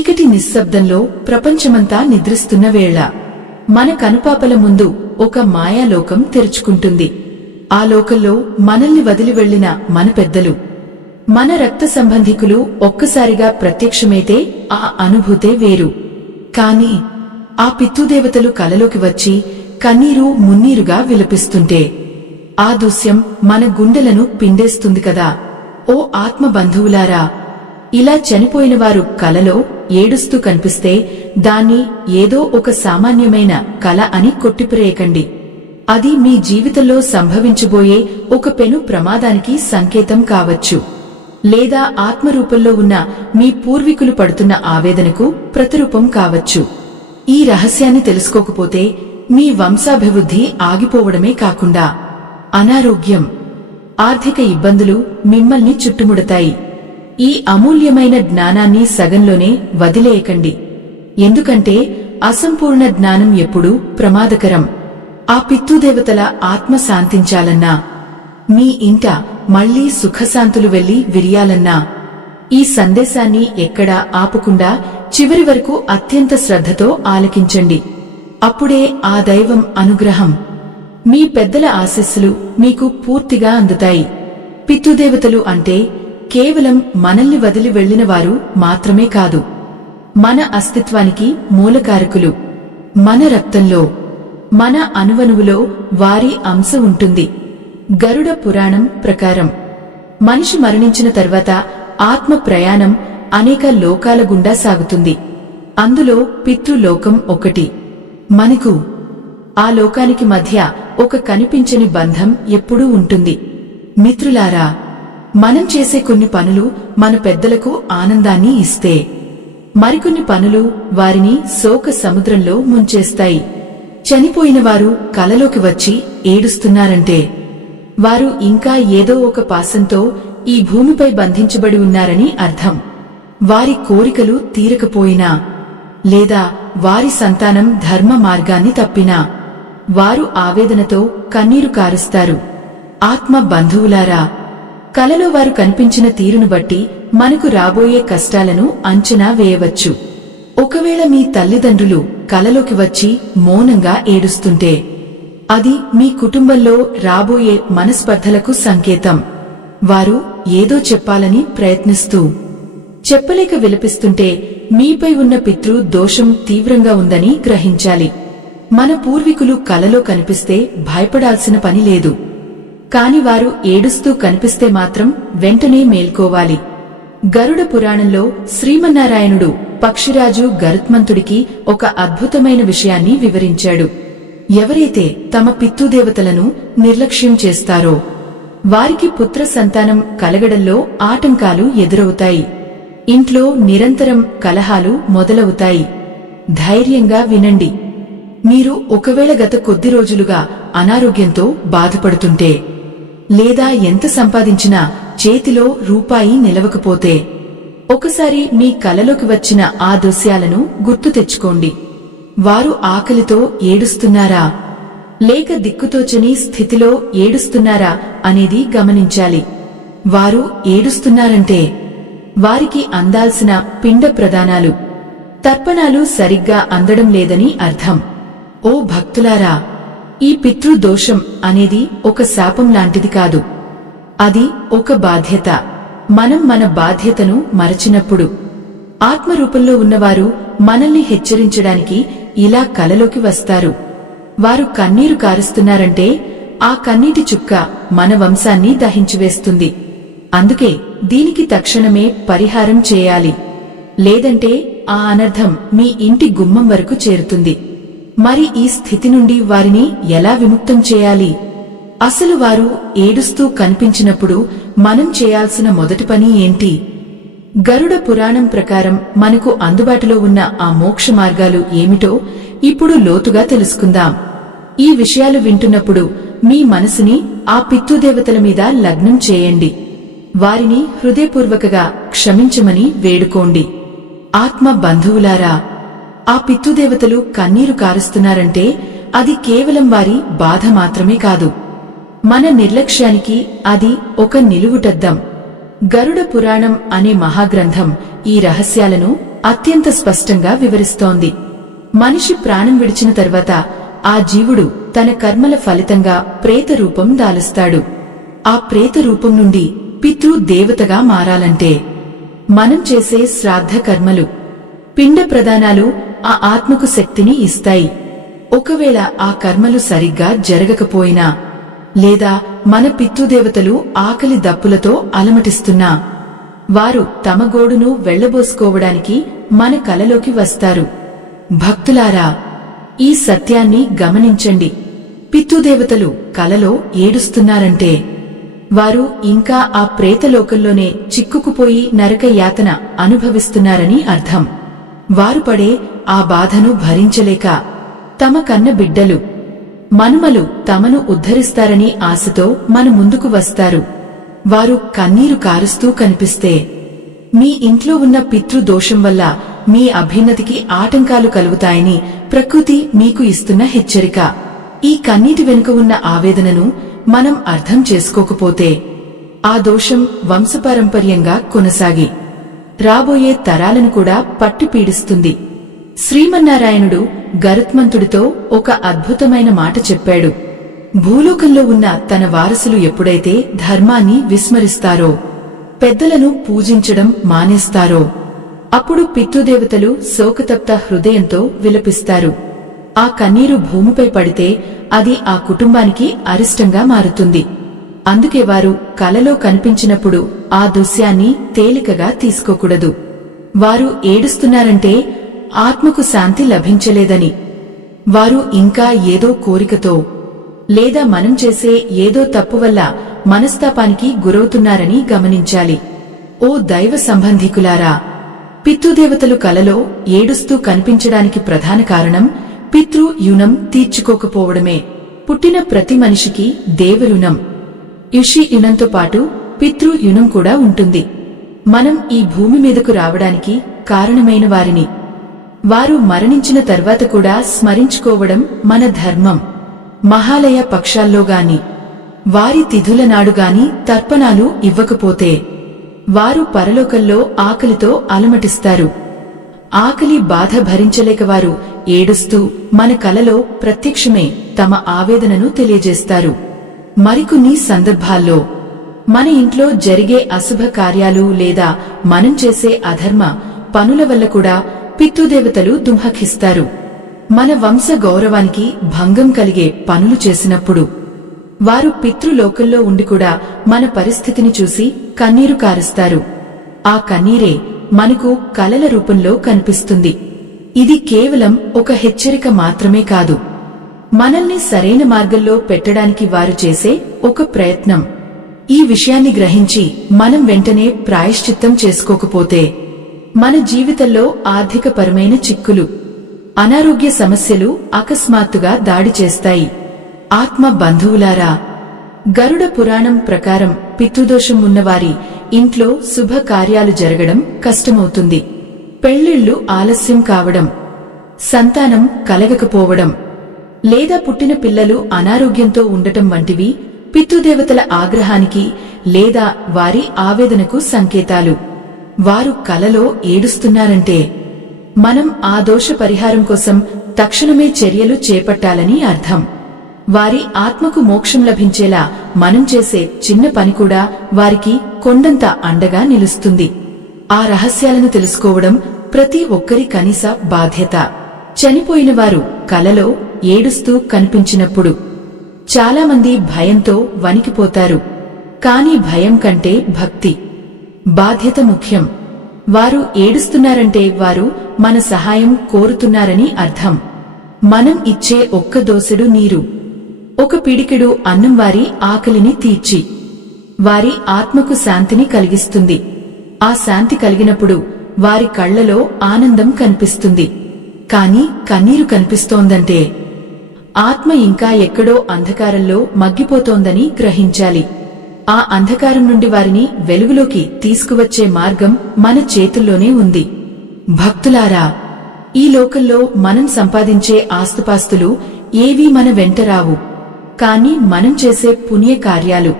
చీకటి నిశ్శబ్దంలో ప్రపంచమంతా నిద్రిస్తున్న వేళ మన కనుపాపల ముందు ఒక మాయాలోకం తెరుచుకుంటుంది. ఆ లోకంలో మనల్ని వదిలి వెళ్లిన మన పెద్దలు, మన రక్త సంబంధికులు ఒక్కసారిగా ప్రత్యక్షమైతే ఆ అనుభూతే వేరు. కాని ఆ పితృదేవతలు కలలోకి వచ్చి కన్నీరు మున్నీరుగా విలపిస్తుంటే ఆ దృశ్యం మన గుండెలను పిండేస్తుంది కదా. ఓ ఆత్మ బంధువులారా, ఇలా చనిపోయినవారు కలలో ఏడుస్తూ కనిపిస్తే దాన్ని ఏదో ఒక సామాన్యమైన కల అని కొట్టిపరేయకండి. అది మీ జీవితంలో సంభవించబోయే ఒక పెను ప్రమాదానికి సంకేతం కావచ్చు, లేదా ఆత్మరూపంలో ఉన్న మీ పూర్వీకులు పడుతున్న ఆవేదనకు ప్రతిరూపం కావచ్చు. ఈ రహస్యాన్ని తెలుసుకోకపోతే మీ వంశాభివృద్ధి ఆగిపోవడమే కాకుండా అనారోగ్యం, ఆర్థిక ఇబ్బందులు మిమ్మల్ని చుట్టుముడతాయి. ఈ అమూల్యమైన జ్ఞానాన్ని సగంలోనే వదిలేయకండి, ఎందుకంటే అసంపూర్ణ జ్ఞానం ఎప్పుడూ ప్రమాదకరం. ఆ పితృదేవతల ఆత్మ శాంతించాలన్నా, మీ ఇంట మళ్లీ సుఖశాంతులు వెళ్లి విరియాలన్నా ఈ సందేశాన్ని ఎక్కడా ఆపకుండా చివరి వరకు అత్యంత శ్రద్ధతో ఆలకించండి. అప్పుడే ఆ దైవం అనుగ్రహం, మీ పెద్దల ఆశీస్సులు మీకు పూర్తిగా అందుతాయి. పితృదేవతలు అంటే కేవలం మనల్ని వదిలి వెళ్లినవారు మాత్రమే కాదు, మన అస్తిత్వానికి మూలకారకులు. మన రక్తంలో, మన అణువణువులో వారి అంశ ఉంటుంది. గరుడ పురాణం ప్రకారం మనిషి మరణించిన తర్వాత ఆత్మ ప్రయాణం అనేక లోకాల గుండా సాగుతుంది. అందులో పితృలోకం ఒకటి. మనకు ఆ లోకానికి మధ్య ఒక కనిపించని బంధం ఎప్పుడూ ఉంటుంది. మిత్రులారా, మనం చేసే కొన్ని పనులు మన పెద్దలకు ఆనందాన్ని ఇస్తే, మరికొన్ని పనులు వారిని శోక సముద్రంలో ముంచేస్తాయి. చనిపోయినవారు కలలోకి వచ్చి ఏడుస్తున్నారంటే వారు ఇంకా ఏదో ఒక పాశంతో ఈ భూమిపై బంధించబడి ఉన్నారని అర్థం. వారి కోరికలు తీరకపోయినా, లేదా వారి సంతానం ధర్మ మార్గాన్ని తప్పినా వారు ఆవేదనతో కన్నీరు కారుస్తారు. ఆత్మ బంధువులారా, కలలో వారు కనిపించిన తీరును బట్టి మనకు రాబోయే కష్టాలను అంచనా వేయవచ్చు. ఒకవేళ మీ తల్లిదండ్రులు కలలోకి వచ్చి మౌనంగా ఏడుస్తుంటే అది మీ కుటుంబంలో రాబోయే మనస్పర్ధలకు సంకేతం. వారు ఏదో చెప్పాలని ప్రయత్నిస్తూ చెప్పలేక విలపిస్తుంటే మీపై ఉన్న పితృ దోషం తీవ్రంగా ఉందని గ్రహించాలి. మన పూర్వీకులు కలలో కనిపిస్తే భయపడాల్సిన పని లేదు, కాని వారు ఏడుస్తూ కనిపిస్తే మాత్రం వెంటనే మేల్కోవాలి. గరుడ పురాణంలో శ్రీమన్నారాయణుడు పక్షిరాజు గరుత్మంతుడికి ఒక అద్భుతమైన విషయాన్ని వివరించాడు. ఎవరైతే తమ పితృదేవతలను నిర్లక్ష్యం చేస్తారో వారికి పుత్ర సంతానం కలగడంలో ఆటంకాలు ఎదురవుతాయి. ఇంట్లో నిరంతరం కలహాలు మొదలవుతాయి. ధైర్యంగా వినండి. మీరు ఒకవేళ గత కొద్ది రోజులుగా అనారోగ్యంతో బాధపడుతుంటే, లేదా ఎంత సంపాదించినా చేతిలో రూపాయి నిలవకపోతే, ఒకసారి మీ కలలోకి వచ్చిన ఆ దృశ్యాలను గుర్తు తెచ్చుకోండి. వారు ఆకలితో ఏడుస్తున్నారా, లేక దిక్కుతోచని స్థితిలో ఏడుస్తున్నారా అనేది గమనించాలి. వారు ఏడుస్తున్నారంటే వారికి అందాల్సిన పిండ ప్రదానాలు, తర్పణాలు సరిగ్గా అందడం లేదని అర్థం. ఓ భక్తులారా, ఈ పితృదోషం అనేది ఒక శాపం లాంటిది కాదు, అది ఒక బాధ్యత. మనం మన బాధ్యతను మరచినప్పుడు ఆత్మరూపంలో ఉన్నవారు మనల్ని హెచ్చరించడానికి ఇలా కలలోకి వస్తారు. వారు కన్నీరు కారుస్తున్నారంటే ఆ కన్నీటి చుక్క మన వంశాన్ని దహించివేస్తుంది. అందుకే దీనికి తక్షణమే పరిహారం చేయాలి, లేదంటే ఆ అనర్థం మీ ఇంటి గుమ్మం వరకు చేరుతుంది. మరి ఈ స్థితి నుండి వారిని ఎలా విముక్తం చేయాలి? అసలు వారు ఏడుస్తూ కనిపించినప్పుడు మనం చేయాల్సిన మొదటి పని ఏంటి? గరుడ పురాణం ప్రకారం మనకు అందుబాటులో ఉన్న ఆ మోక్ష మార్గాలు ఏమిటో ఇప్పుడు లోతుగా తెలుసుకుందాం. ఈ విషయాలు వింటున్నప్పుడు మీ మనసుని ఆ పితృదేవతల మీద లగ్నం చేయండి. వారిని హృదయపూర్వకగా క్షమించమని వేడుకోండి. ఆత్మ బంధువులారా, ఆ పితృదేవతలు కన్నీరు కారుస్తున్నారంటే అది కేవలం వారి బాధ మాత్రమే కాదు, మన నిర్లక్ష్యానికి అది ఒక నిలువుటద్దం. గరుడ పురాణం అనే మహాగ్రంథం ఈ రహస్యాలను అత్యంత స్పష్టంగా వివరిస్తోంది. మనిషి ప్రాణం విడిచిన తర్వాత ఆ జీవుడు తన కర్మల ఫలితంగా ప్రేత రూపం దాలుస్తాడు. ఆ ప్రేత రూపం నుండి పితృ దేవతగా మారాలంటే మనం చేసే శ్రాద్ధ కర్మలు, పిండ ప్రదానాలు ఆ ఆత్మకు శక్తిని ఇస్తాయి. ఒకవేళ ఆ కర్మలు సరిగ్గా జరగకపోయినా, లేదా మన పితృదేవతలు ఆకలి దప్పులతో అలమటిస్తున్నా, వారు తమ గోడును వెళ్లబోసుకోవడానికి మన కలలోకి వస్తారు. భక్తులారా, ఈ సత్యాన్ని గమనించండి. పితృదేవతలు కలలో ఏడుస్తున్నారంటే వారు ఇంకా ఆ ప్రేతలోకంలోనే చిక్కుకుపోయి నరక యాతన అనుభవిస్తున్నారని అర్థం. వారు పడే ఆ బాధను భరించలేక తమ కన్న బిడ్డలు, మనుమలు తమను ఉద్ధరిస్తారని ఆశతో మన ముందుకు వస్తారు. వారు కన్నీరు కారుస్తూ కనిపిస్తే మీ ఇంట్లో ఉన్న పితృదోషం వల్ల మీ అభ్యున్నతికి ఆటంకాలు కలుగుతాయని ప్రకృతి మీకు ఇస్తున్న హెచ్చరిక. ఈ కన్నీటి వెనుక ఉన్న ఆవేదనను మనం అర్థం చేసుకోకపోతే ఆ దోషం వంశపారంపర్యంగా కొనసాగి రాబోయే తరాలను కూడా పట్టి పీడిస్తుంది. శ్రీమన్నారాయణుడు గరుత్మంతుడితో ఒక అద్భుతమైన మాట చెప్పాడు. భూలోకంలో ఉన్న తన వారసులు ఎప్పుడైతే ధర్మాన్ని విస్మరిస్తారో, పెద్దలను పూజించడం మానేస్తారో, అప్పుడు పితృదేవతలు శోకతప్త హృదయంతో విలపిస్తారు. ఆ కన్నీరు భూమిపై పడితే అది ఆ కుటుంబానికి అరిష్టంగా మారుతుంది. అందుకే వారు కలలో కనిపించినప్పుడు ఆ దృశ్యాన్ని తేలికగా తీసుకోకూడదు. వారు ఏడుస్తున్నారంటే ఆత్మకు శాంతి లభించలేదని, వారు ఇంకా ఏదో కోరికతో, లేదా మనం చేసే ఏదో తప్పు వల్ల మనస్తాపానికి గురవుతున్నారని గమనించాలి. ఓ దైవ సంబంధికులారా, పితృదేవతలు కలలో ఏడుస్తూ కనిపించడానికి ప్రధాన కారణం పితృ యుణం తీర్చుకోకపోవడమే. పుట్టిన ప్రతి మనిషికి దేవరుణం, యుషి యుణంతో పాటు పితృ యుణం కూడా ఉంటుంది. మనం ఈ భూమి మీదకు రావడానికి కారణమైన వారిని, వారు మరణించిన తర్వాత కూడా స్మరించుకోవడం మన ధర్మం. మహాలయ పక్షాల్లోగాని, వారి తిథుల నాడుగాని తర్పణాలు ఇవ్వకపోతే వారు పరలోకంలో ఆకలితో అలమటిస్తారు. ఆకలి బాధ భరించలేక వారు ఏడుస్తూ మన కలలో ప్రత్యక్షమే తమ ఆవేదనను తెలియజేస్తారు. మరికొన్ని సందర్భాల్లో మన ఇంట్లో జరిగే అశుభ కార్యాలు లేదా మనం చేసే అధర్మ పనుల వల్ల కూడా పితృదేవతలు దుంహకిస్తారు. మన వంశ గౌరవానికి భంగం కలిగే పనులు చేసినప్పుడు వారు పితృలోకంలో ఉండి కూడా మన పరిస్థితిని చూసి కన్నీరు కారుస్తారు. ఆ కన్నీరే మనకు కలల రూపంలో కనిపిస్తుంది. ఇది కేవలం ఒక హెచ్చరిక మాత్రమే కాదు, మనల్ని సరైన మార్గంలో పెట్టడానికి వారు చేసే ఒక ప్రయత్నం. ఈ విషయాన్ని గ్రహించి మనం వెంటనే ప్రాయశ్చిత్తం చేసుకోకపోతే మన జీవితంలో ఆర్థికపరమైన చిక్కులు, అనారోగ్య సమస్యలు అకస్మాత్తుగా దాడి చేస్తాయి. ఆత్మ బంధువులారా, గరుడ పురాణం ప్రకారం పితృదోషం ఉన్నవారి ఇంట్లో శుభ కార్యాలు జరగడం కష్టమవుతుంది. పెళ్లిళ్లు ఆలస్యం కావడం, సంతానం కలగకపోవడం, లేదా పుట్టిన పిల్లలు అనారోగ్యంతో ఉండటం వంటివి పితృదేవతల ఆగ్రహానికి లేదా వారి ఆవేదనకు సంకేతాలు. వారు కలలో ఏడుస్తున్నారంటే మనం ఆ దోష పరిహారం కోసం తక్షణమే చర్యలు చేపట్టాలని అర్థం. వారి ఆత్మకు మోక్షం లభించేలా మనం చేసే చిన్న పని కూడా వారికి కొండంత అండగా నిలుస్తుంది. ఆ రహస్యాలను తెలుసుకోవడం ప్రతి ఒక్కరి కనీస బాధ్యత. చనిపోయిన వారు కలలో ఏడుస్తూ కనిపించినప్పుడు చాలామంది భయంతో వణికిపోతారు. కాని భయం కంటే భక్తి, బాధ్యత ముఖ్యం. వారు ఏడుస్తున్నారంటే వారు మన సహాయం కోరుతున్నారని అర్థం. మనం ఇచ్చే ఒక్క దోసెడు నీరు, ఒక పిడికెడు అన్నం వారి ఆకలిని తీర్చి వారి ఆత్మకు శాంతిని కలిగిస్తుంది. ఆ శాంతి కలిగినప్పుడు వారి కళ్లలో ఆనందం కనిపిస్తుంది. కాని కన్నీరు కనిపిస్తోందంటే ఆత్మ ఇంకా ఎక్కడో అంధకారంలో మగ్గిపోతోందని గ్రహించాలి. ఆ అంధకారం నుండి వారిని వెలుగులోకి తీసుకువచ్చే మార్గం మన చేతుల్లోనే ఉంది. భక్తులారా, ఈ లోకంలో మనం సంపాదించే ఆస్తుపాస్తులు ఏవీ మన వెంట రావు. కాని మనం చేసే పుణ్య కార్యాలు,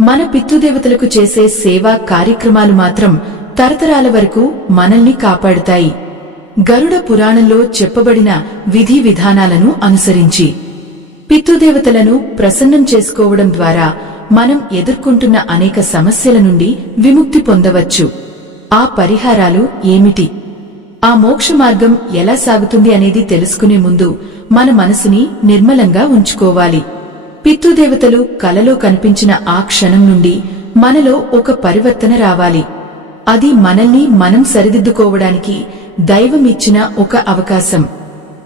మన పితృదేవతలకు చేసే సేవా కార్యక్రమాలు మాత్రం తరతరాల వరకు మనల్ని కాపాడుతాయి. గరుడ పురాణంలో చెప్పబడిన విధి విధానాలను అనుసరించి పితృదేవతలను ప్రసన్నం చేసుకోవడం ద్వారా మనం ఎదుర్కొంటున్న అనేక సమస్యల నుండి విముక్తి పొందవచ్చు. ఆ పరిహారాలు ఏమిటి? ఆ మోక్ష మార్గం ఎలా సాగుతుంది అనేది తెలుసుకునే ముందు మన మనసుని నిర్మలంగా ఉంచుకోవాలి. పితృదేవతలు కలలో కనిపించిన ఆ క్షణం నుండి మనలో ఒక పరివర్తన రావాలి. అది మనల్ని మనం సరిదిద్దుకోవడానికి దైవం ఇచ్చిన ఒక అవకాశం.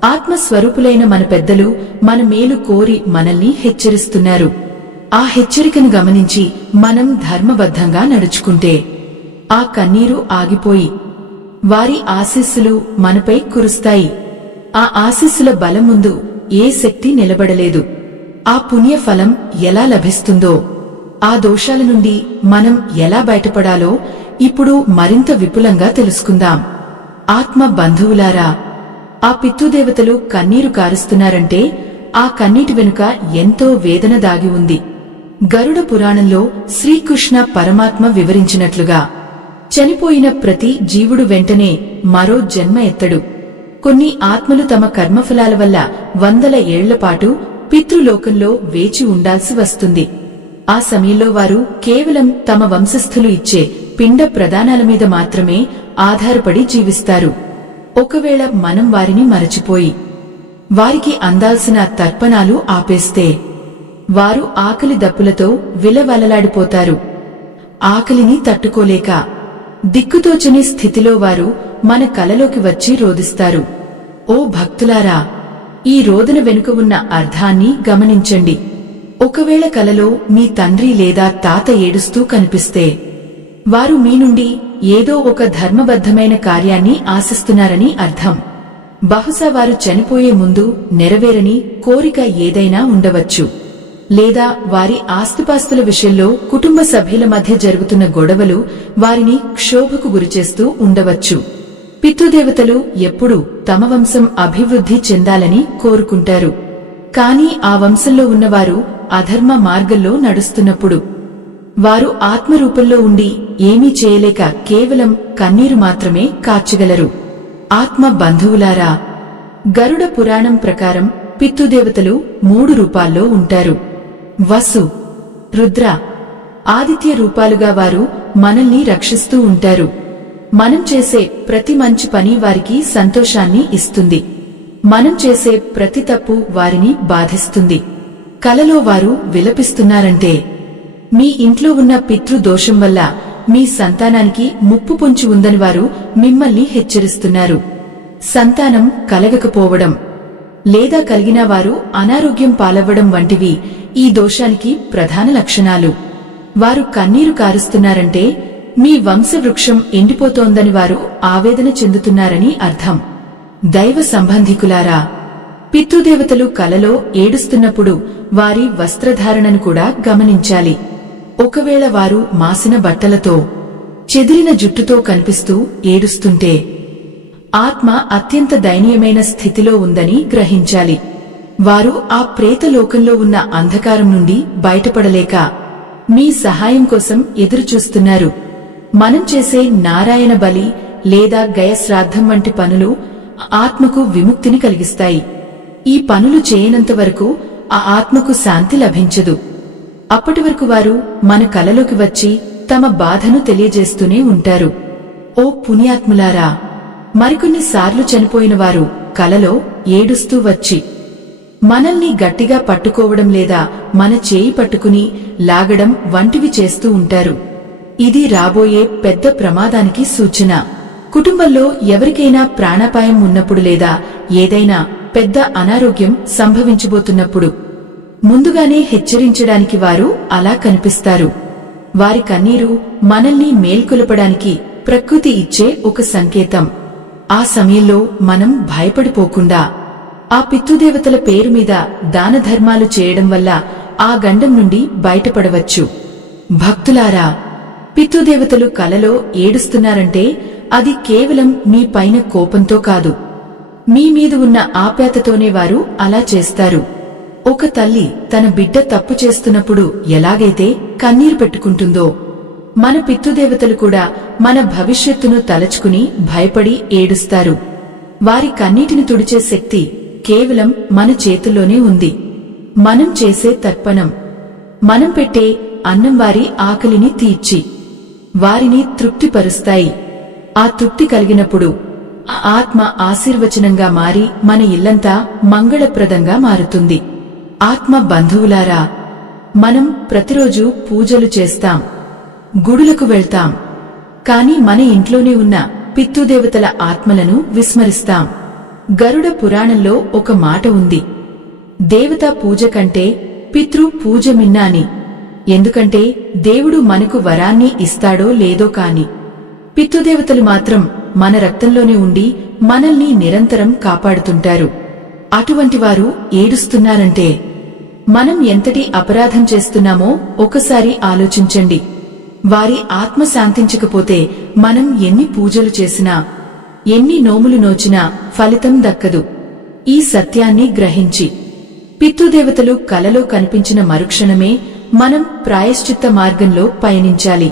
ఆత్మస్వరూపులైన మన పెద్దలు మన మేలు కోరి మనల్ని హెచ్చరిస్తున్నారు. ఆ హెచ్చరికను గమనించి మనం ధర్మబద్ధంగా నడుచుకుంటే ఆ కన్నీరు ఆగిపోయి వారి ఆశీస్సులు మనపై కురుస్తాయి. ఆ ఆశీస్సుల బలం ముందు ఏ శక్తి నిలబడలేదు. ఆ పుణ్య ఫలం ఎలా లభిస్తుందో, ఆ దోషాల నుండి మనం ఎలా బయటపడాలో ఇప్పుడు మరింత విపులంగా తెలుసుకుందాం. ఆత్మ బంధువులారా, ఆ పితృదేవతలు కన్నీరు కారుస్తున్నారంటే ఆ కన్నీటి వెనుక ఎంతో వేదన దాగి ఉంది. గరుడ పురాణంలో శ్రీకృష్ణ పరమాత్మ వివరించినట్లుగా చనిపోయిన ప్రతి జీవుడు వెంటనే మరో జన్మ ఎత్తడు. కొన్ని ఆత్మలు తమ కర్మఫలాల వల్ల వందల ఏళ్లపాటు పితృలోకంలో వేచి ఉండాల్సి వస్తుంది. ఆ సమయంలో వారు కేవలం తమ వంశస్థులు ఇచ్చే పిండ ప్రదానాల మీద మాత్రమే ఆధారపడి జీవిస్తారు. ఒకవేళ మనం వారిని మరచిపోయి వారికి అందాల్సిన తర్పణాలు ఆపేస్తే వారు ఆకలి దప్పులతో విలవలలాడిపోతారు. ఆకలిని తట్టుకోలేక దిక్కుతోచని స్థితిలో వారు మన కలలోకి వచ్చి రోదిస్తారు. ఓ భక్తులారా, ఈ రోదన వెనుక ఉన్న అర్థాన్ని గమనించండి. ఒకవేళ కలలో మీ తండ్రి లేదా తాత ఏడుస్తూ కనిపిస్తే వారు మీ నుండి ఏదో ఒక ధర్మబద్ధమైన కార్యాన్ని ఆశిస్తున్నారని అర్థం. బహుశా వారు చనిపోయే ముందు నెరవేరని కోరిక ఏదైనా ఉండవచ్చు, లేదా వారి ఆస్తిపాస్తుల విషయంలో కుటుంబ సభ్యుల మధ్య జరుగుతున్న గొడవలు వారిని క్షోభకు గురిచేస్తూ ఉండవచ్చు. పితృదేవతలు ఎప్పుడూ తమ వంశం అభివృద్ధి చెందాలని కోరుకుంటారు. కాని ఆ వంశంలో ఉన్నవారు అధర్మ మార్గంలో నడుస్తున్నప్పుడు వారు ఆత్మరూపంలో ఉండి ఏమీ చేయలేక కేవలం కన్నీరు మాత్రమే కార్చగలరు. ఆత్మ బంధువులారా, గరుడ పురాణం ప్రకారం పితృదేవతలు 3 రూపాల్లో ఉంటారు. వసు, రుద్ర, ఆదిత్య రూపాలుగా వారు మనల్ని రక్షిస్తూ ఉంటారు. మనం చేసే ప్రతి మంచి పని వారికి సంతోషాన్ని ఇస్తుంది. మనం చేసే ప్రతి తప్పు వారిని బాధిస్తుంది. కలలో వారు విలపిస్తున్నారంటే మీ ఇంట్లో ఉన్న పితృదోషం వల్ల మీ సంతానానికి ముప్పు పొంచి ఉందని వారు మిమ్మల్ని హెచ్చరిస్తున్నారు. సంతానం కలగకపోవడం లేదా కలిగిన వారు అనారోగ్యం పాలవ్వడం వంటివి ఈ దోషానికి ప్రధాన లక్షణాలు. వారు కన్నీరు కారుస్తున్నారంటే మీ వంశవృక్షం ఎండిపోతోందని వారు ఆవేదన చెందుతున్నారని అర్థం. దైవ సంబంధికులారా, పితృదేవతలు కలలో ఏడుస్తున్నప్పుడు వారి వస్త్రధారణను కూడా గమనించాలి. ఒకవేళ వారు మాసిన బట్టలతో చెదిరిన జుట్టుతో కనిపిస్తూ ఏడుస్తుంటే ఆత్మ అత్యంత దయనీయమైన స్థితిలో ఉందని గ్రహించాలి. వారు ఆ ప్రేతలోకంలో ఉన్న అంధకారం నుండి బయటపడలేక మీ సహాయం కోసం ఎదురుచూస్తున్నారు. మనం చేసే నారాయణ బలి లేదా గయశ్రాద్ధం వంటి పనులు ఆత్మకు విముక్తిని కలిగిస్తాయి. ఈ పనులు చేయనంత వరకు ఆ ఆత్మకు శాంతి లభించదు. అప్పటి వరకు వారు మన కలలోకి వచ్చి తమ బాధను తెలియజేస్తూనే ఉంటారు. ఓ పుణ్యాత్ములారా, మరికొన్నిసార్లు చనిపోయిన వారు కలలో ఏడుస్తూ వచ్చి మనల్ని గట్టిగా పట్టుకోవడం లేదా మన చేయి పట్టుకుని లాగడం వంటివి చేస్తూ ఉంటారు. ఇది రాబోయే పెద్ద ప్రమాదానికి సూచన. కుటుంబంలో ఎవరికైనా ప్రాణాపాయం ఉన్నప్పుడు లేదా ఏదైనా పెద్ద అనారోగ్యం సంభవించబోతున్నప్పుడు ముందుగానే హెచ్చరించడానికి వారు అలా కనిపిస్తారు. వారి కన్నీరు మనల్ని మేల్కొలపడానికి ప్రకృతి ఇచ్చే ఒక సంకేతం. ఆ సమయంలో మనం భయపడిపోకుండా ఆ పితృదేవతల పేరు మీద దాన ధర్మాలు చేయడం వల్ల ఆ గండం నుండి బయటపడవచ్చు. భక్తులారా, పితృదేవతలు కలలో ఏడుస్తున్నారంటే అది కేవలం మీ పైన కోపంతో కాదు, మీ మీద ఉన్న ఆప్యాయతతోనే వారు అలా చేస్తారు. ఒక తల్లి తన బిడ్డ తప్పు చేస్తున్నప్పుడు ఎలాగైతే కన్నీరు పెట్టుకుంటుందో, మన పితృదేవతలు కూడా మన భవిష్యత్తును తలచుకుని భయపడి ఏడుస్తారు. వారి కన్నీటిని తుడిచే శక్తి కేవలం మన చేతుల్లోనే ఉంది. మనం చేసే తర్పణం, మనం పెట్టే అన్నం వారి ఆకలిని తీర్చి వారిని తృప్తిపరుస్తాయి. ఆ తృప్తి కలిగినప్పుడు ఆ ఆత్మ ఆశీర్వచనంగా మారి మన ఇల్లంతా మంగళప్రదంగా మారుతుంది. ఆత్మ బంధువులారా, మనం ప్రతిరోజు పూజలు చేస్తాం, గుడులకు వెళ్తాం. కాని మన ఇంట్లోనే ఉన్న పితృదేవతల ఆత్మలను విస్మరిస్తాం. గరుడ పురాణంలో ఒక మాట ఉంది, దేవతా పూజ కంటే పితృ పూజ మిన్న అని. ఎందుకంటే దేవుడు మనకు వరాన్ని ఇస్తాడో లేదో కాని పితృదేవతలు మాత్రం మన రక్తంలోనే ఉండి మనల్ని నిరంతరం కాపాడుతుంటారు. అటువంటి వారు ఏడుస్తున్నారంటే మనం ఎంతటి అపరాధం చేస్తున్నామో ఒకసారి ఆలోచించండి. వారి ఆత్మ శాంతించకపోతే మనం ఎన్ని పూజలు చేసినా, ఎన్ని నోములు నోచినా ఫలితం దక్కదు. ఈ సత్యాన్ని గ్రహించి పితృదేవతలు కలలో కనిపించిన మరుక్షణమే మనం ప్రాయశ్చిత్త మార్గంలో పయనించాలి.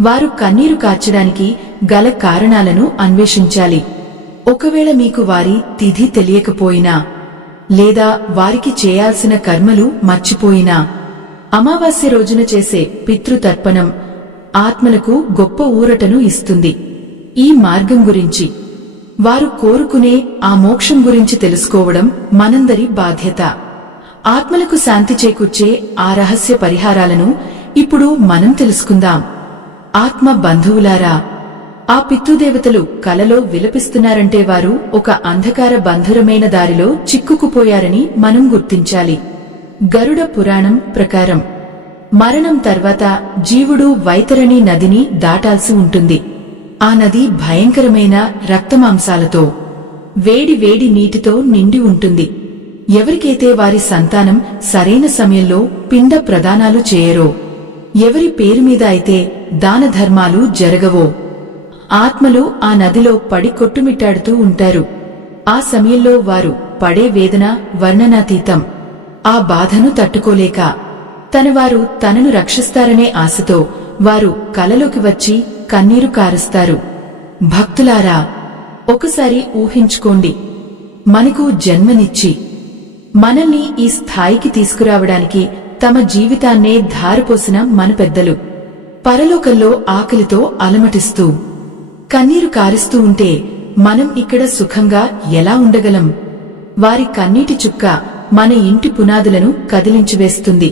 వారు కన్నీరు కార్చడానికి గల కారణాలను అన్వేషించాలి. ఒకవేళ మీకు వారి తిథి తెలియకపోయినా, లేదా వారికి చేయాల్సిన కర్మలు మర్చిపోయినా, అమావాస్య రోజున చేసే పితృతర్పణం ఆత్మలకు గొప్ప ఊరటను ఇస్తుంది. ఈ మార్గం గురించి, వారు కోరుకునే ఆ మోక్షం గురించి తెలుసుకోవడం మనందరి బాధ్యత. ఆత్మలకు శాంతి చేకూర్చే ఆ రహస్య పరిహారాలను ఇప్పుడు మనం తెలుసుకుందాం. ఆత్మ బంధువులారా, ఆ పితృదేవతలు కలలో విలపిస్తున్నారంటే వారు ఒక అంధకార బంధురమైన దారిలో చిక్కుకుపోయారని మనం గుర్తించాలి. గరుడ పురాణం ప్రకారం మరణం తర్వాత జీవుడు వైతరణి నదిని దాటాల్సి ఉంటుంది. ఆ నది భయంకరమైన రక్తమాంసాలతో, వేడి వేడి నీటితో నిండి ఉంటుంది. ఎవరికైతే వారి సంతానం సరైన సమయంలో పిండ ప్రదానాలు చేయరో, ఎవరి పేరు మీద అయితే దాన ధర్మాలు జరగవో, ఆత్మలు ఆ నదిలో పడి కొట్టుమిట్టాడుతూ ఉంటారు. ఆ సమయంలో వారు పడే వేదన వర్ణనాతీతం. ఆ బాధను తట్టుకోలేక తనవారు తనను రక్షిస్తారనే ఆశతో వారు కలలోకి వచ్చి కన్నీరు కారుస్తారు. భక్తులారా, ఒకసారి ఊహించుకోండి, మనకు జన్మనిచ్చి మనల్ని ఈ స్థాయికి తీసుకురావడానికి తమ జీవితాన్నే ధారపోసిన మన పెద్దలు పరలోకంలో ఆకలితో అలమటిస్తూ కన్నీరు కారుస్తూ ఉంటే మనం ఇక్కడ సుఖంగా ఎలా ఉండగలం? వారి కన్నీటి చుక్క మన ఇంటి పునాదులను కదిలించివేస్తుంది.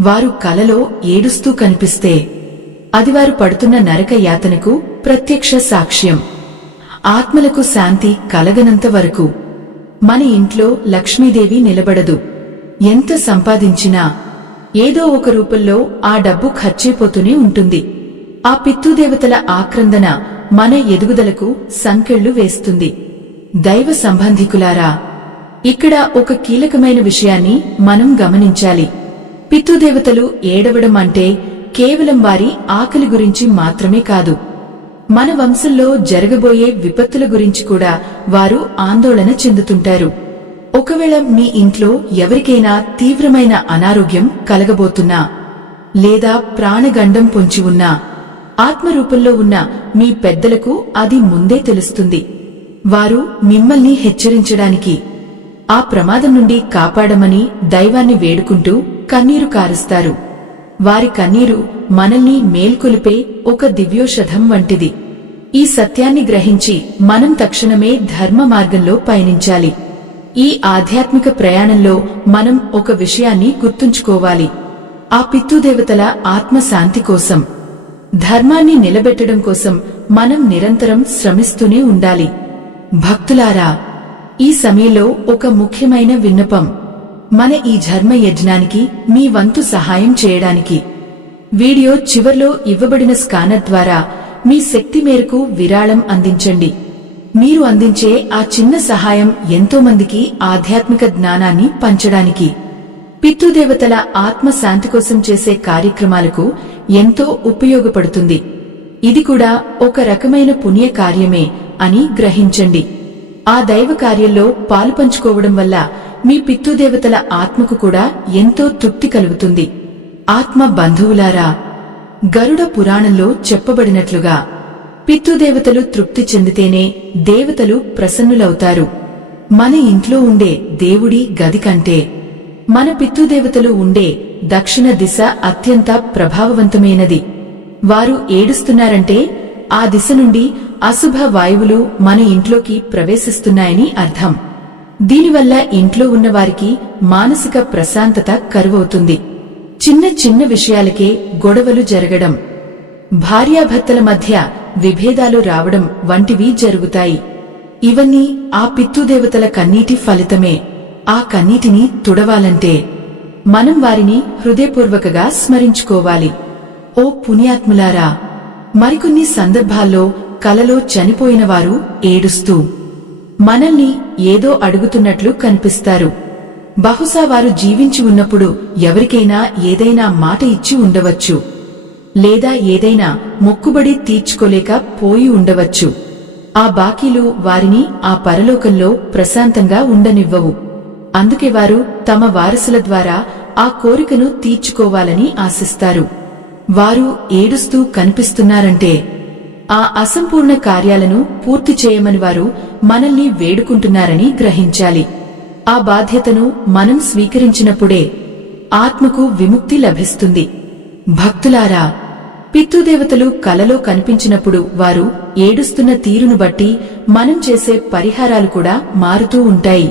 వారు కలలో ఏడుస్తూ కనిపిస్తే అది వారు పడుతున్న నరక యాతనకు ప్రత్యక్ష సాక్ష్యం. ఆత్మలకు శాంతి కలగనంత వరకు మన ఇంట్లో లక్ష్మీదేవి నిలబడదు. ఎంత సంపాదించినా ఏదో ఒక రూపంలో ఆ డబ్బు ఖర్చైపోతూనే ఉంటుంది. ఆ పితృదేవతల ఆక్రందన మన ఎదుగుదలకు సంకెళ్లు వేస్తుంది. దైవ సంబంధికులారా, ఇక్కడ ఒక కీలకమైన విషయాన్ని మనం గమనించాలి. పితృదేవతలు ఏడవడం అంటే కేవలం వారి ఆకలి గురించి మాత్రమే కాదు, మన వంశంలో జరగబోయే విపత్తుల గురించి కూడా వారు ఆందోళన చెందుతుంటారు. ఒకవేళ మీ ఇంట్లో ఎవరికైనా తీవ్రమైన అనారోగ్యం కలగబోతున్నా, లేదా ప్రాణగండం పొంచి ఉన్నా, ఆత్మరూపంలో ఉన్న మీ పెద్దలకు అది ముందే తెలుస్తుంది. వారు మిమ్మల్ని హెచ్చరించడానికి, ఆ ప్రమాదం నుండి కాపాడమని దైవాన్ని వేడుకుంటూ కన్నీరు కారుస్తారు. వారి కన్నీరు మనల్ని మేల్కొలిపే ఒక దివ్యోషధం వంటిది. ఈ సత్యాన్ని గ్రహించి మనం తక్షణమే ధర్మ మార్గంలో పయనించాలి. ఈ ఆధ్యాత్మిక ప్రయాణంలో మనం ఒక విషయాన్ని గుర్తుంచుకోవాలి. ఆ పితృదేవతల ఆత్మశాంతి కోసం, ధర్మాన్ని నిలబెట్టడం కోసం మనం నిరంతరం శ్రమిస్తూనే ఉండాలి. భక్తులారా, ఈ సమయంలో ఒక ముఖ్యమైన విన్నపం. మన ఈ ధర్మ యజ్ఞానికి మీ వంతు సహాయం చేయడానికి వీడియో చివర్లో ఇవ్వబడిన స్కానర్ ద్వారా మీ శక్తి మేరకు విరాళం అందించండి. మీరు అందించే ఆ చిన్న సహాయం ఎంతో మందికి ఆధ్యాత్మిక జ్ఞానాన్ని పంచడానికి, పితృదేవతల ఆత్మ శాంతి కోసం చేసే కార్యక్రమాలకు ఎంతో ఉపయోగపడుతుంది. ఇది కూడా ఒక రకమైన పుణ్య కార్యమే అని గ్రహించండి. ఆ దైవ కార్యంలో పాలుపంచుకోవడం వల్ల మీ పితృదేవతల ఆత్మకు కూడా ఎంతో తృప్తి కలుగుతుంది. ఆత్మ బంధువులారా, గరుడ పురాణంలో చెప్పబడినట్లుగా పితృదేవతలు తృప్తి చెందితేనే దేవతలు ప్రసన్నులవుతారు. మన ఇంట్లో ఉండే దేవుడి గది కంటే మన పితృదేవతలు ఉండే దక్షిణ దిశ అత్యంత ప్రభావవంతమైనది. వారు ఏడుస్తున్నారంటే ఆ దిశ నుండి అశుభ వాయువులు మన ఇంట్లోకి ప్రవేశిస్తున్నాయని అర్థం. దీనివల్ల ఇంట్లో ఉన్నవారికి మానసిక ప్రశాంతత కరువవుతుంది. చిన్న చిన్న విషయాలకే గొడవలు జరగడం, భార్యాభర్తల మధ్య విభేదాలు రావడం వంటివి జరుగుతాయి. ఇవన్నీ ఆ పితృదేవతల కన్నీటి ఫలితమే. ఆ కన్నీటిని తుడవాలంటే మనం వారిని హృదయపూర్వకగా స్మరించుకోవాలి. ఓ పుణ్యాత్ములారా, మరికొన్ని సందర్భాల్లో కలలో చనిపోయినవారు ఏడుస్తూ మనల్ని ఏదో అడుగుతున్నట్లు కనిపిస్తారు. బహుశా వారు జీవించి ఉన్నప్పుడు ఎవరికైనా ఏదైనా మాట ఇచ్చి ఉండవచ్చు, లేదా ఏదైనా మొక్కుబడి తీర్చుకోలేక పోయి ఉండవచ్చు. ఆ బాకీలు వారిని ఆ పరలోకంలో ప్రశాంతంగా ఉండనివ్వవు. అందుకే వారు తమ వారసుల ద్వారా ఆ కోరికను తీర్చుకోవాలని ఆశిస్తారు. వారు ఏడుస్తూ కనిపిస్తున్నారంటే ఆ అసంపూర్ణ కార్యాలను పూర్తి చేయమని వారు మనల్ని వేడుకుంటున్నారని గ్రహించాలి. ఆ బాధ్యతను మనం స్వీకరించినప్పుడే ఆత్మకు విముక్తి లభిస్తుంది. భక్తులారా, పితృదేవతలు కలలో కనిపించినప్పుడు వారు ఏడుస్తున్న తీరును బట్టి మనం చేసే పరిహారాలు కూడా మారుతూ ఉంటాయి.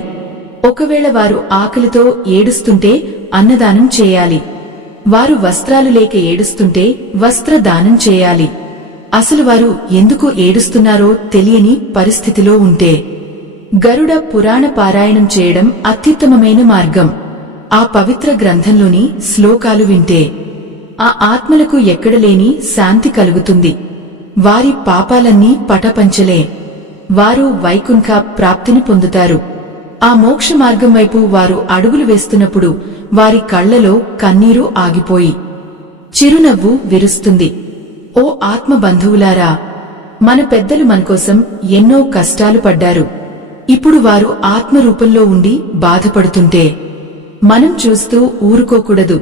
ఒకవేళ వారు ఆకలితో ఏడుస్తుంటే అన్నదానం చేయాలి. వారు వస్త్రాలు లేక ఏడుస్తుంటే వస్త్రదానం చేయాలి. అసలు వారు ఎందుకు ఏడుస్తున్నారో తెలియని పరిస్థితిలో ఉంటే గరుడ పురాణ పారాయణం చేయడం అత్యుత్తమమైన మార్గం. ఆ పవిత్ర గ్రంథంలోని శ్లోకాలు వింటే ఆ ఆత్మలకు ఎక్కడలేని శాంతి కలుగుతుంది. వారి పాపాలన్నీ పటపంచలే. వారు వైకుంఠ ప్రాప్తిని పొందుతారు. ఆ మోక్ష మార్గం వైపు వారు అడుగులు వేస్తున్నప్పుడు వారి కళ్లలో కన్నీరు ఆగిపోయి చిరునవ్వు విరుస్తుంది. ఓ ఆత్మ బంధువులారా, మన పెద్దలు మనకోసం ఎన్నో కష్టాలు పడ్డారు. ఇప్పుడు వారు ఆత్మరూపంలో ఉండి బాధపడుతుంటే మనం చూస్తూ ఊరుకోకూడదు.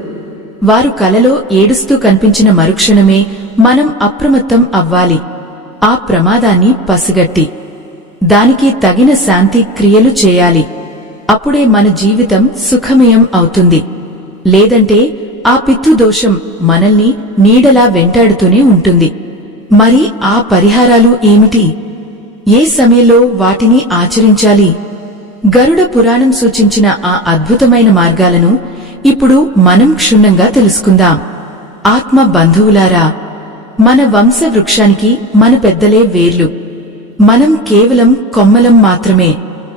వారు కలలో ఏడుస్తూ కనిపించిన మరుక్షణమే మనం అప్రమత్తం అవ్వాలి. ఆ ప్రమాదాన్ని పసిగట్టి దానికి తగిన శాంతి క్రియలు చేయాలి. అప్పుడే మన జీవితం సుఖమయం అవుతుంది. లేదంటే ఆ పితృదోషం మనల్ని నీడలా వెంటాడుతూనే ఉంటుంది. మరి ఆ పరిహారాలు ఏమిటి? ఏ సమయంలో వాటిని ఆచరించాలి? గరుడ పురాణం సూచించిన ఆ అద్భుతమైన మార్గాలను ఇప్పుడు మనం క్షుణ్ణంగా తెలుసుకుందాం. ఆత్మ బంధువులారా, మన వంశ వృక్షానికి మన పెద్దలే వేర్లు. మనం కేవలం కొమ్మలం మాత్రమే.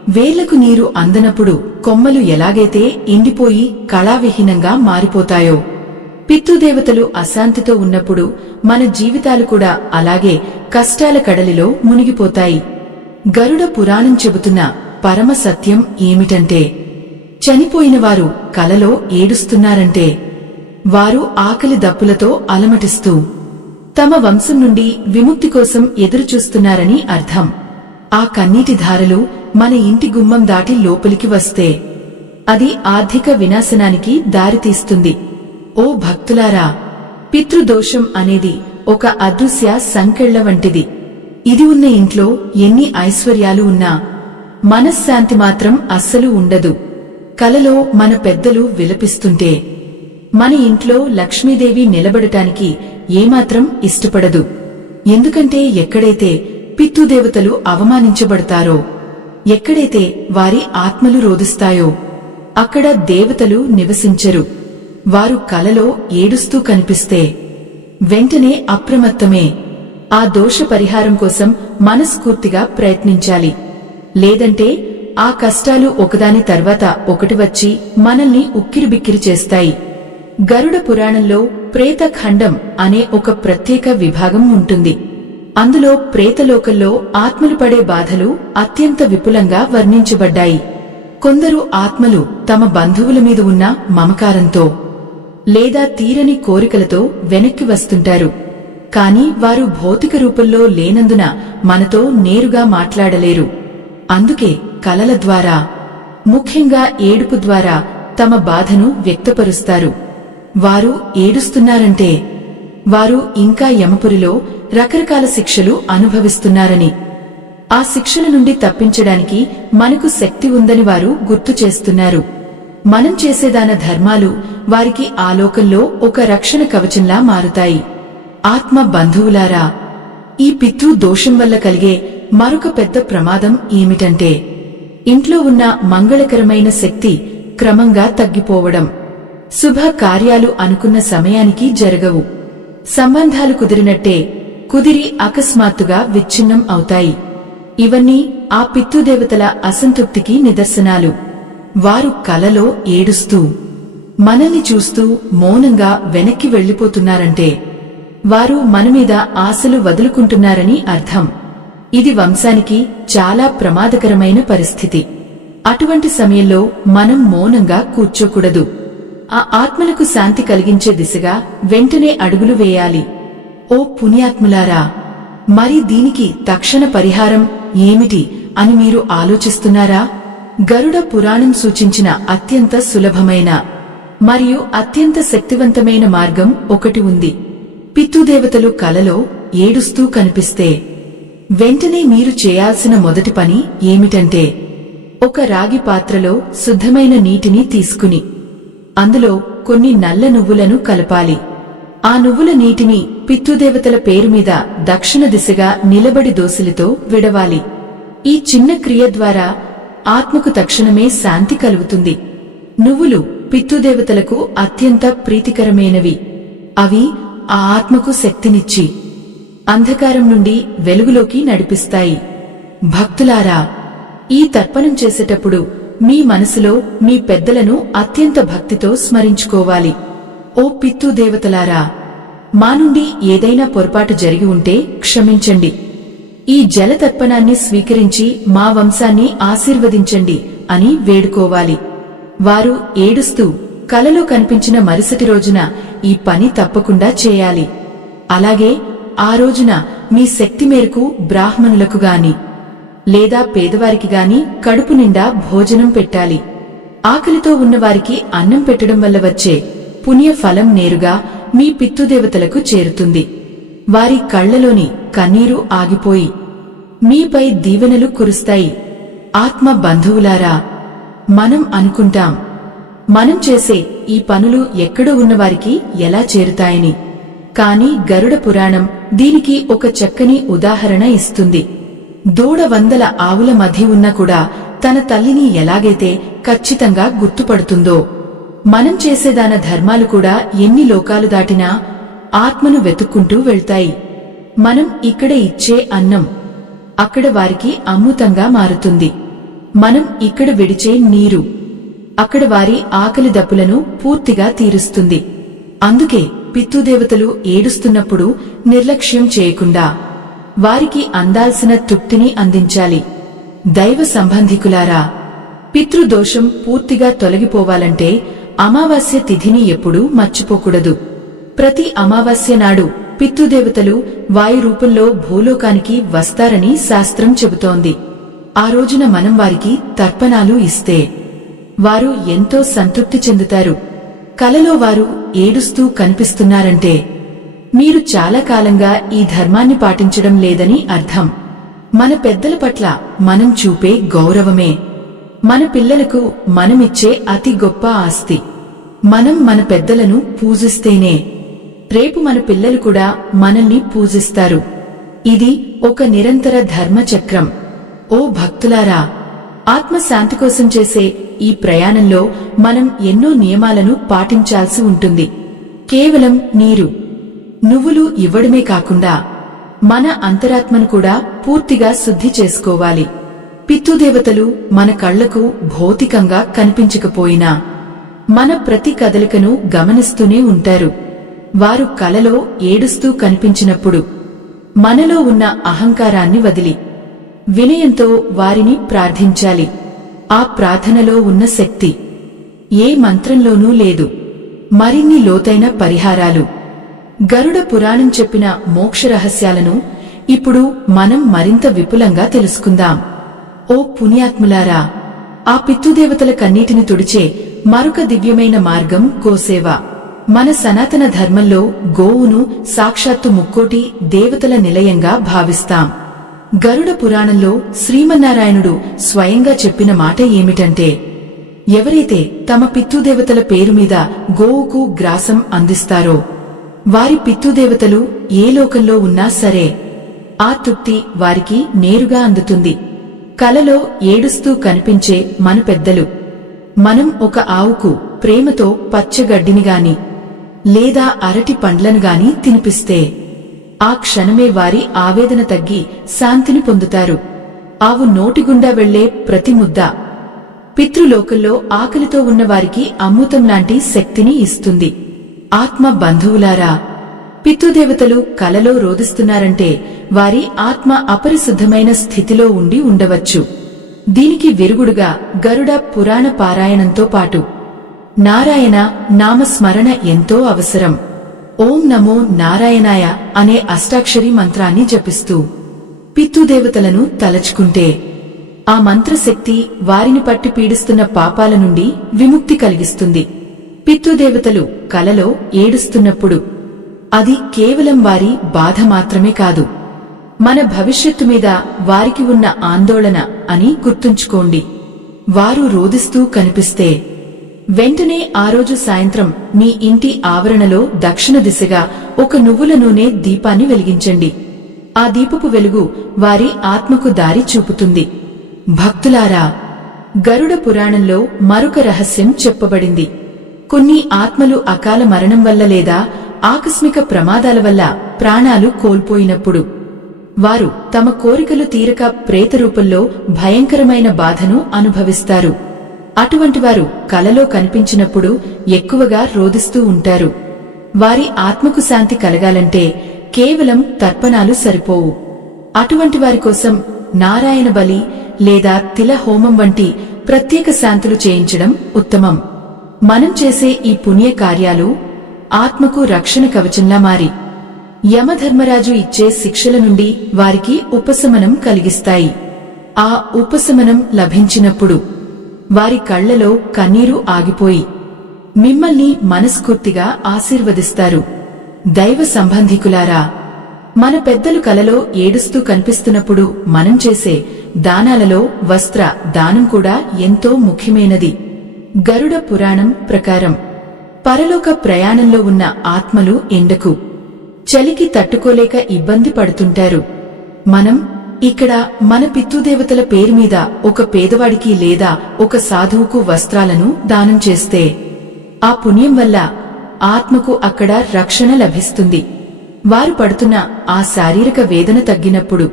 వేర్లకు నీరు అందనప్పుడు కొమ్మలు ఎలాగైతే ఎండిపోయి కళావిహీనంగా మారిపోతాయో, పితృదేవతలు అశాంతితో ఉన్నప్పుడు మన జీవితాలు కూడా అలాగే కష్టాల కడలిలో మునిగిపోతాయి. గరుడ పురాణం చెబుతున్న పరమ సత్యం ఏమిటంటే, చనిపోయిన వారు కలలో ఏడుస్తున్నారంటే వారు ఆకలి దప్పులతో అలమటిస్తూ తమ వంశం నుండి విముక్తి కోసం ఎదురుచూస్తున్నారని అర్థం. ఆ కన్నీటి ధారలు మన ఇంటి గుమ్మం దాటి లోపలికి వస్తే అది ఆర్థిక వినాశనానికి దారితీస్తుంది. ఓ భక్తులారా, పితృదోషం అనేది ఒక అదృశ్య సంకెళ్ల వంటిది. ఇది ఉన్న ఇంట్లో ఎన్ని ఐశ్వర్యాలు ఉన్నా మనశ్శాంతి మాత్రం అస్సలు ఉండదు. కలలో మన పెద్దలు విలపిస్తుంటే మన ఇంట్లో లక్ష్మీదేవి నిలబడటానికి ఏమాత్రం ఇష్టపడదు. ఎందుకంటే ఎక్కడైతే పితృదేవతలు అవమానించబడతారో, ఎక్కడైతే వారి ఆత్మలు రోదిస్తాయో అక్కడ దేవతలు నివసించరు. వారు కలలో ఏడుస్తూ కనిపిస్తే వెంటనే అప్రమత్తమే. ఆ దోష పరిహారం కోసం మనస్ఫూర్తిగా ప్రయత్నించాలి. లేదంటే ఆ కష్టాలు ఒకదాని తర్వాత ఒకటి వచ్చి మనల్ని ఉక్కిరిబిక్కిరి చేస్తాయి. గరుడ పురాణంలో ప్రేతఖండం అనే ఒక ప్రత్యేక విభాగం ఉంటుంది. అందులో ప్రేతలోకంలో ఆత్మలు పడే బాధలు అత్యంత విపులంగా వర్ణించబడ్డాయి. కొందరు ఆత్మలు తమ బంధువుల మీద ఉన్న మమకారంతో లేదా తీరని కోరికలతో వెనక్కి వస్తుంటారు. కాని వారు భౌతిక రూపంలో లేనందున మనతో నేరుగా మాట్లాడలేరు. అందుకే కలల ద్వారా, ముఖ్యంగా ఏడుపు ద్వారా తమ బాధను వ్యక్తపరుస్తారు. వారు ఏడుస్తున్నారంటే వారు ఇంకా యమపురిలో రకరకాల శిక్షలు అనుభవిస్తున్నారని, ఆ శిక్షల నుండి తప్పించడానికి మనకు శక్తి ఉందని వారు గుర్తు చేస్తున్నారు. మనం చేసేదాన ధర్మాలు వారికి ఆ లోకంలో ఒక రక్షణ కవచంలా మారుతాయి. ఆత్మ బంధువులారా, ఈ పితృ దోషం వల్ల కలిగే మరొక పెద్ద ప్రమాదం ఏమిటంటే, ఇంట్లో ఉన్న మంగళకరమైన శక్తి క్రమంగా తగ్గిపోవడం. శుభ కార్యాలు అనుకున్న సమయానికి జరగవు. సంబంధాలు కుదిరినట్టే కుదిరి అకస్మాత్తుగా విచ్ఛిన్నం అవుతాయి. ఇవన్నీ ఆ పితృదేవతల అసంతృప్తికి నిదర్శనాలు. వారు కలలో ఏడుస్తూ మనల్ని చూస్తూ మౌనంగా వెనక్కి వెళ్లిపోతున్నారంటే వారు మనమీద ఆశలు వదులుకుంటున్నారని అర్థం. ఇది వంశానికి చాలా ప్రమాదకరమైన పరిస్థితి. అటువంటి సమయంలో మనం మౌనంగా కూర్చోకూడదు. ఆ ఆత్మలకు శాంతి కలిగించే దిశగా వెంటనే అడుగులు వేయాలి. ఓ పుణ్యాత్ములారా, మరి దీనికి తక్షణ పరిహారం ఏమిటి అని మీరు ఆలోచిస్తున్నారా? గరుడ పురాణం సూచించిన అత్యంత సులభమైన మరియు అత్యంత శక్తివంతమైన మార్గం ఒకటి ఉంది. పితృదేవతలు కలలో ఏడుస్తూ కనిపిస్తే వెంటనే మీరు చేయాల్సిన మొదటి పని ఏమిటంటే, ఒక రాగి పాత్రలో శుద్ధమైన నీటిని తీసుకుని అందులో కొన్ని నల్ల నువ్వులను కలపాలి. ఆ నువ్వుల నీటిని పితృదేవతల పేరు మీద దక్షిణ దిశగా నిలబడి దోసిలితో విడవాలి. ఈ చిన్న క్రియ ద్వారా ఆత్మకు తక్షణమే శాంతి కలుగుతుంది. నువ్వులు పితృదేవతలకు అత్యంత ప్రీతికరమైనవి. అవి ఆ ఆత్మకు శక్తినిచ్చి అంధకారం నుండి వెలుగులోకి నడిపిస్తాయి. భక్తులారా, ఈ తర్పణం చేసేటప్పుడు మీ మనసులో మీ పెద్దలను అత్యంత భక్తితో స్మరించుకోవాలి. ఓ పితృదేవతలారా, మా నుండి ఏదైనా పొరపాటు జరిగి ఉంటే క్షమించండి. ఈ జల తర్పణాన్ని స్వీకరించి మా వంశాన్ని ఆశీర్వదించండి అని వేడుకోవాలి. వారు ఏడుస్తూ కలలో కనిపించిన మరుసటి రోజున ఈ పని తప్పకుండా చేయాలి. అలాగే ఆ రోజున మీ శక్తి మేరకు బ్రాహ్మణులకు గాని లేదా పేదవారికి గాని కడుపు నిండా భోజనం పెట్టాలి. ఆకలితో ఉన్నవారికి అన్నం పెట్టడం వల్ల వచ్చే పుణ్య ఫలం నేరుగా మీ పితృదేవతలకు చేరుతుంది. వారి కళ్లలోని కన్నీరు ఆగిపోయి మీపై దీవెనలు కురుస్తాయి. ఆత్మ బంధువులారా, మనం అనుకుంటాం మనం చేసే ఈ పనులు ఎక్కడో ఉన్నవారికి ఎలా చేరుతాయని. కాని గరుడ పురాణం దీనికి ఒక చక్కని ఉదాహరణ ఇస్తుంది. దూడ 100 ఆవుల మధ్య ఉన్నా కూడా తన తల్లిని ఎలాగైతే ఖచ్చితంగా గుర్తుపడుతుందో, మనం చేసేదాన ధర్మాలు కూడా ఎన్ని లోకాలు దాటినా ఆత్మను వెతుక్కుంటూ వెళ్తాయి. మనం ఇక్కడ ఇచ్చే అన్నం అక్కడ వారికి అమృతంగా మారుతుంది. మనం ఇక్కడ విడిచే నీరు అక్కడ వారి ఆకలి దప్పులను పూర్తిగా తీరుస్తుంది. అందుకే పితృదేవతలు ఏడుస్తున్నప్పుడు నిర్లక్ష్యం చేయకుండా వారికి అందాల్సిన తృప్తిని అందించాలి. దైవ సంబంధికులారా, పితృదోషం పూర్తిగా తొలగిపోవాలంటే అమావాస్య తిథిని ఎప్పుడూ మర్చిపోకూడదు. ప్రతి అమావాస్య నాడు పితృదేవతలు వాయు రూపంలో భూలోకానికి వస్తారని శాస్త్రం చెబుతోంది. ఆ రోజున మనం వారికి తర్పణాలు ఇస్తే వారు ఎంతో సంతృప్తి చెందుతారు. కలలో వారు ఏడుస్తూ కనిపిస్తున్నారంటే మీరు చాలా కాలంగా ఈ ధర్మాన్ని పాటించడం లేదని అర్థం. మన పెద్దల పట్ల మనం చూపే గౌరవమే మన పిల్లలకు మనమిచ్చే అతి గొప్ప ఆస్తి. మనం మన పెద్దలను పూజిస్తేనే రేపు మన పిల్లలు కూడా మనల్ని పూజిస్తారు. ఇది ఒక నిరంతర ధర్మచక్రం. ఓ భక్తులారా, ఆత్మశాంతి కోసం చేసే ఈ ప్రయాణంలో మనం ఎన్నో నియమాలను పాటించాల్సి ఉంటుంది. కేవలం నీరు, నువ్వులు ఇవ్వడమే కాకుండా మన అంతరాత్మను కూడా పూర్తిగా శుద్ధి చేసుకోవాలి. పితృదేవతలు మన కళ్లకు భౌతికంగా కనిపించకపోయినా మన ప్రతి కదలికను గమనిస్తూనే ఉంటారు. వారు కలలో ఏడుస్తూ కనిపించినప్పుడు మనలో ఉన్న అహంకారాన్ని వదిలి వినయంతో వారిని ప్రార్థించాలి. ఆ ప్రార్థనలో ఉన్న శక్తి ఏ మంత్రంలోనూ లేదు. మరిన్ని లోతైన పరిహారాలు గరుడ పురాణం చెప్పిన మోక్ష రహస్యాలను ఇప్పుడు మనం మరింత విపులంగా తెలుసుకుందాం. ఓ పుణ్యాత్ములారా, ఆ పితృదేవతల కన్నీటిని తుడిచే మరొక దివ్యమైన మార్గం గోసేవ. మన సనాతన ధర్మంలో గోవును సాక్షాత్తు ముక్కోటి దేవతల నిలయంగా భావిస్తాం. గరుడ పురాణంలో శ్రీమన్నారాయణుడు స్వయంగా చెప్పిన మాట ఏమిటంటే, ఎవరైతే తమ పితృదేవతల పేరుమీద గోవుకు గ్రాసం అందిస్తారో వారి పితృదేవతలు ఏ లోకంలో ఉన్నా సరే ఆ తృప్తి వారికి నేరుగా అందుతుంది. కలలో ఏడుస్తూ కనిపించే మన పెద్దలు మనం ఒక ఆవుకు ప్రేమతో పచ్చగడ్డినిగాని లేదా అరటి పండ్లనుగాని తినిపిస్తే ఆ క్షణమే వారి ఆవేదన తగ్గి శాంతిని పొందుతారు. ఆవు నోటిగుండా వెళ్లే ప్రతి ముద్ద పితృలోకంలో ఆకలితో ఉన్నవారికి అమృతంలాంటి శక్తిని ఇస్తుంది. ఆత్మ బంధువులారా, పితృదేవతలు కలలో రోదిస్తున్నారంటే వారి ఆత్మ అపరిశుద్ధమైన స్థితిలో ఉండి ఉండవచ్చు. దీనికి విరుగుడుగా గరుడ పురాణ పారాయణంతో పాటు నారాయణ నామస్మరణ ఎంతో అవసరం. ఓం నమో నారాయణాయ అనే అష్టాక్షరి మంత్రాన్ని జపిస్తూ పితృదేవతలను తలచుకుంటే ఆ మంత్రశక్తి వారిని పట్టి పీడిస్తున్న పాపాల నుండి విముక్తి కలిగిస్తుంది. పితృదేవతలు కలలో ఏడుస్తున్నప్పుడు అది కేవలం వారి బాధ మాత్రమే కాదు, మన భవిష్యత్తు మీద వారికి ఉన్న ఆందోళన అని గుర్తుంచుకోండి. వారు రోదిస్తూ కనిపిస్తే వెంటనే ఆ రోజు సాయంత్రం మీ ఇంటి ఆవరణలో దక్షిణ దిశగా ఒక నువ్వుల నూనె దీపాన్ని వెలిగించండి. ఆ దీపపు వెలుగు వారి ఆత్మకు దారి చూపుతుంది. భక్తులారా, గరుడ పురాణంలో మరొక రహస్యం చెప్పబడింది. కొన్ని ఆత్మలు అకాల మరణం వల్ల లేదా ఆకస్మిక ప్రమాదాల వల్ల ప్రాణాలు కోల్పోయినప్పుడు వారు తమ కోరికలు తీరక ప్రేతరూపంలో భయంకరమైన బాధను అనుభవిస్తారు. అటువంటి వారు కలలో కనిపించినప్పుడు ఎక్కువగా రోదిస్తూ ఉంటారు. వారి ఆత్మకు శాంతి కలగాలంటే కేవలం తర్పణాలు సరిపోవు. అటువంటి వారి కోసం నారాయణ బలి లేదా తిల హోమం వంటి ప్రత్యేక శాంతులు చేయించడం ఉత్తమం. మనం చేసే ఈ పుణ్య కార్యాలు ఆత్మకు రక్షణ కవచంలా మారి యమధర్మరాజు ఇచ్చే శిక్షల నుండి వారికి ఉపశమనం కలిగిస్తాయి. ఆ ఉపశమనం లభించినప్పుడు వారి కళ్లలో కన్నీరు ఆగిపోయి మిమ్మల్ని మనస్ఫూర్తిగా ఆశీర్వదిస్తారు. దైవ సంబంధికులారా, మన పెద్దలు కలలో ఏడుస్తూ కనిపిస్తున్నప్పుడు మనం చేసే దానాలలో వస్త్ర దానం కూడా ఎంతో ముఖ్యమైనది. గరుడ పురాణం ప్రకారం పరలోక ప్రయాణంలో ఉన్న ఆత్మలు ఎండకు చలికి తట్టుకోలేక ఇబ్బంది పడుతుంటారు. మనం ఇక్కడ మన పితృదేవతల పేరుమీద ఒక పేదవాడికి లేదా ఒక సాధువుకు వస్త్రాలను దానం చేస్తే ఆ పుణ్యం వల్ల ఆత్మకు అక్కడ రక్షణ లభిస్తుంది. వారు పడుతున్న ఆ శారీరక వేదన తగ్గినప్పుడు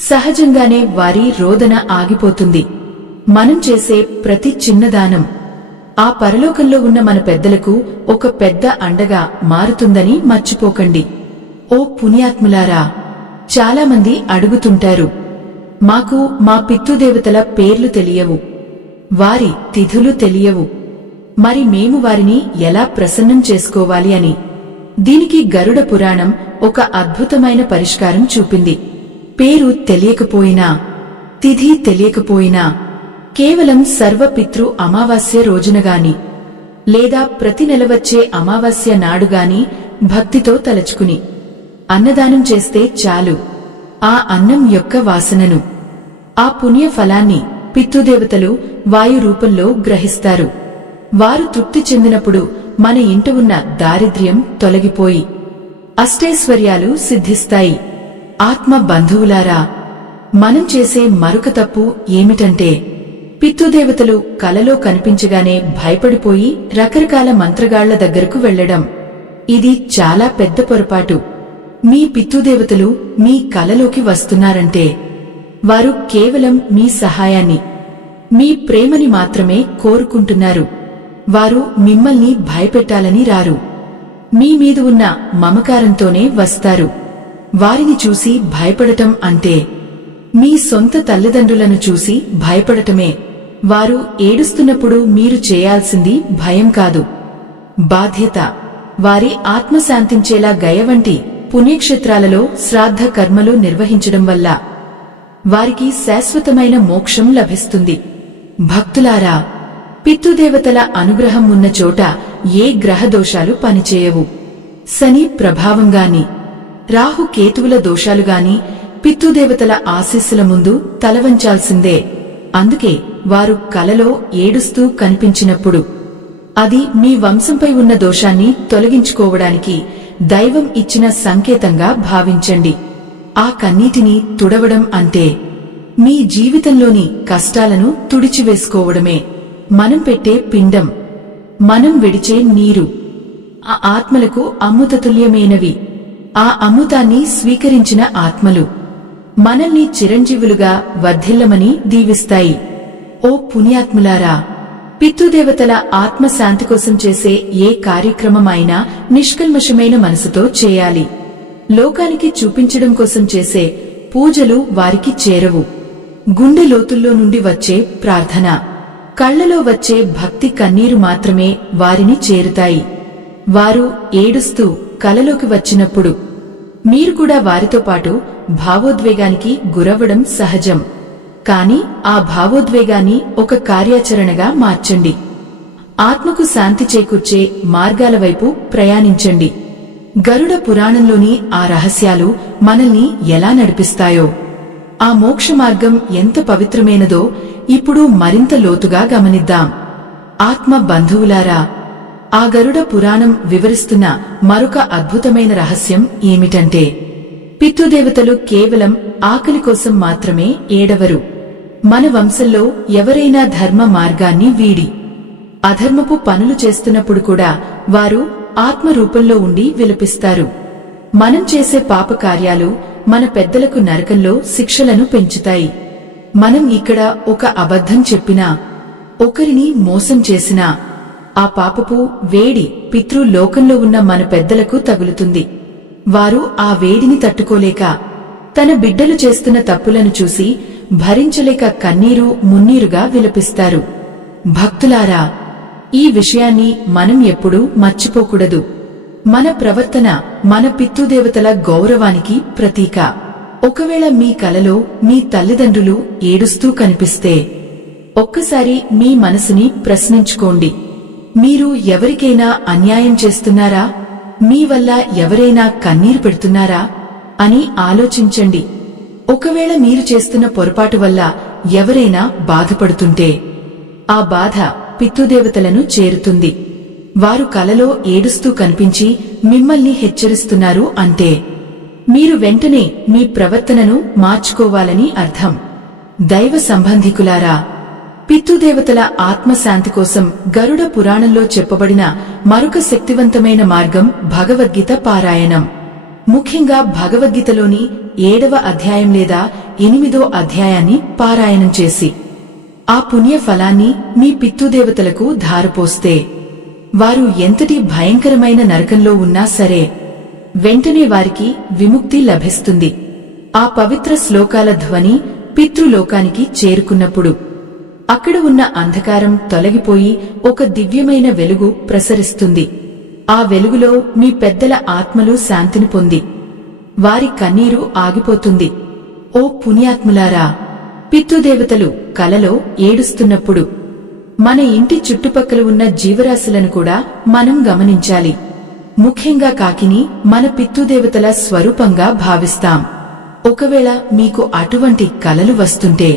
సహజంగానే వారి రోదన ఆగిపోతుంది. మనం చేసే ప్రతి చిన్న దానం ఆ పరలోకంలో ఉన్న మన పెద్దలకు ఒక పెద్ద అండగా మారుతుందని మర్చిపోకండి. ఓ పుణ్యాత్ములారా, చాలామంది అడుగుతుంటారు, మాకు మా పితృదేవతల పేర్లు తెలియవు, వారి తిథులు తెలియవు, మరి మేము వారిని ఎలా ప్రసన్నం చేసుకోవాలి అని. దీనికి గరుడ పురాణం ఒక అద్భుతమైన పరిష్కారం చూపింది. పేరు తెలియకపోయినా, తిథి తెలియకపోయినా కేవలం సర్వపితృ అమావాస్య రోజునగాని లేదా ప్రతి నెల వచ్చే అమావాస్య నాడుగాని భక్తితో తలచుకుని అన్నదానం చేస్తే చాలు. ఆ అన్నం యొక్క వాసనను, ఆ పుణ్య ఫలాన్ని పితృదేవతలు వాయు రూపంలో గ్రహిస్తారు. వారు తృప్తి చెందినప్పుడు మన ఇంట ఉన్న దారిద్ర్యం తొలగిపోయి అష్టైశ్వర్యాలు సిద్ధిస్తాయి. ఆత్మ బంధువులారా, మనం చేసే మరొక తప్పు ఏమిటంటే పితృదేవతలు కలలో కనిపించగానే భయపడిపోయి రకరకాల మంత్రగాళ్ల దగ్గరకు వెళ్లడం. ఇది చాలా పెద్ద పొరపాటు. మీ పితృదేవతలు మీ కలలోకి వస్తున్నారంటే వారు కేవలం మీ సహాయాన్ని, మీ ప్రేమని మాత్రమే కోరుకుంటున్నారు. వారు మిమ్మల్ని భయపెట్టాలని రారు. మీ మీద ఉన్న మమకారంతోనే వస్తారు. వారిని చూసి భయపడటం అంటే మీ సొంత తల్లిదండ్రులను చూసి భయపడటమే. వారు ఏడుస్తున్నప్పుడు మీరు చేయాల్సింది భయం కాదు, బాధ్యత. వారి ఆత్మ శాంతించేలా గయ వంటి పుణ్యక్షేత్రాలలో శ్రాద్ధ కర్మలు నిర్వహించడం వల్ల వారికి శాశ్వతమైన మోక్షం లభిస్తుంది. భక్తులారా, పితృదేవతల అనుగ్రహం ఉన్న చోట ఏ గ్రహదోషాలు పనిచేయవు. శని ప్రభావంగాని, రాహు కేతువుల దోషాలుగాని పితృదేవతల ఆశీస్సుల ముందు తలవంచాల్సిందే. అందుకే వారు కలలో ఏడుస్తూ కనిపించినప్పుడు అది మీ వంశంపై ఉన్న దోషాన్ని తొలగించుకోవడానికి దైవం ఇచ్చిన సంకేతంగా భావించండి. ఆ కన్నీటిని తుడవడం అంటే మీ జీవితంలోని కష్టాలను తుడిచివేసుకోవడమే. మనం పెట్టే పిండం, మనం విడిచే నీరు ఆ ఆత్మలకు అమృతతుల్యమైనవి. ఆ అమృతాన్ని స్వీకరించిన ఆత్మలు మనల్ని చిరంజీవులుగా వర్ధిల్లమని దీవిస్తాయి. ఓ పుణ్యాత్ములారా, పితృదేవతల ఆత్మశాంతి కోసం చేసే ఏ కార్యక్రమమైనా నిష్కల్మషమైన మనసుతో చేయాలి. లోకానికి చూపించడం కోసం చేసే పూజలు వారికి చేరవు. గుండె లోతుల్లో నుండి వచ్చే ప్రార్థన, కళ్లలో వచ్చే భక్తి కన్నీరు మాత్రమే వారిని చేరుతాయి. వారు ఏడుస్తూ కలలోకి వచ్చినప్పుడు మీరు కూడా వారితో పాటు భావోద్వేగానికి గురవ్వడం సహజం. కాని ఆ భావోద్వేగాన్ని ఒక కార్యాచరణగా మార్చండి. ఆత్మకు శాంతి చేకూర్చే మార్గాల వైపు ప్రయాణించండి. గరుడ పురాణంలోని ఆ రహస్యాలు మనల్ని ఎలా నడిపిస్తాయో, ఆ మోక్ష మార్గం ఎంత పవిత్రమైనదో ఇప్పుడు మరింత లోతుగా గమనిద్దాం. ఆత్మ బంధువులారా, ఆ గరుడ పురాణం వివరిస్తున్న మరొక అద్భుతమైన రహస్యం ఏమిటంటే, పితృదేవతలు కేవలం ఆకలి కోసం మాత్రమే ఏడవరు. మన వంశంలో ఎవరైనా ధర్మ మార్గాన్ని వీడి అధర్మపు పనులు చేస్తున్నప్పుడు కూడా వారు ఆత్మ రూపంలో ఉండి విలపిస్తారు. మనం చేసే పాపకార్యాలు మన పెద్దలకు నరకంలో శిక్షలను పెంచుతాయి. మనం ఇక్కడ ఒక అబద్ధం చెప్పినా, ఒకరిని మోసం చేసినా ఆ పాపపు వేడి పితృలోకంలో ఉన్న మన పెద్దలకు తగులుతుంది. వారు ఆ వేడిని తట్టుకోలేక తన బిడ్డలు చేస్తున్న తప్పులను చూసి భరించలేక కన్నీరు మున్నీరుగా విలపిస్తారు. భక్తులారా, ఈ విషయాన్ని మనం ఎప్పుడూ మర్చిపోకూడదు. మన ప్రవర్తన మన పితృదేవతల గౌరవానికి ప్రతీక. ఒకవేళ మీ కలలో మీ తల్లిదండ్రులు ఏడుస్తూ కనిపిస్తే ఒక్కసారి మీ మనసుని ప్రశ్నించుకోండి. మీరు ఎవరికైనా అన్యాయం చేస్తున్నారా? మీ వల్ల ఎవరైనా కన్నీరు పెడుతున్నారా అని ఆలోచించండి. ఒకవేళ మీరు చేస్తున్న పొరపాటు వల్ల ఎవరైనా బాధపడుతుంటే ఆ బాధ పితృదేవతలను చేరుతుంది. వారు కలలో ఏడుస్తూ కనిపించి మిమ్మల్ని హెచ్చరిస్తున్నారు అంటే మీరు వెంటనే మీ ప్రవర్తనను మార్చుకోవాలని అర్థం. దైవ సంబంధికులారా, పితృదేవతల ఆత్మశాంతి కోసం గరుడ పురాణంలో చెప్పబడిన మరొక శక్తివంతమైన మార్గం భగవద్గీత పారాయణం. ముఖ్యంగా భగవద్గీతలోని 7వ అధ్యాయం లేదా 8వ అధ్యాయాన్ని పారాయణం చేసి ఆ పుణ్య ఫలాన్ని మీ పితృదేవతలకు ధారపోస్తే వారు ఎంతటి భయంకరమైన నరకంలో ఉన్నా సరే వెంటనే వారికి విముక్తి లభిస్తుంది. ఆ పవిత్ర శ్లోకాల ధ్వని పితృలోకానికి చేరుకున్నప్పుడు అక్కడ ఉన్న అంధకారం తొలగిపోయి ఒక దివ్యమైన వెలుగు ప్రసరిస్తుంది. ఆ వెలుగులో మీ పెద్దల ఆత్మలు శాంతిని పొంది వారి కన్నీరు ఆగిపోతుంది. ఓ పుణ్యాత్ములారా, పితృదేవతలు కలలో ఏడుస్తున్నప్పుడు మన ఇంటి చుట్టుపక్కల ఉన్న జీవరాశులను కూడా మనం గమనించాలి. ముఖ్యంగా కాకిని మన పితృదేవతల స్వరూపంగా భావిస్తాం. ఒకవేళ మీకు అటువంటి కలలు వస్తుంటే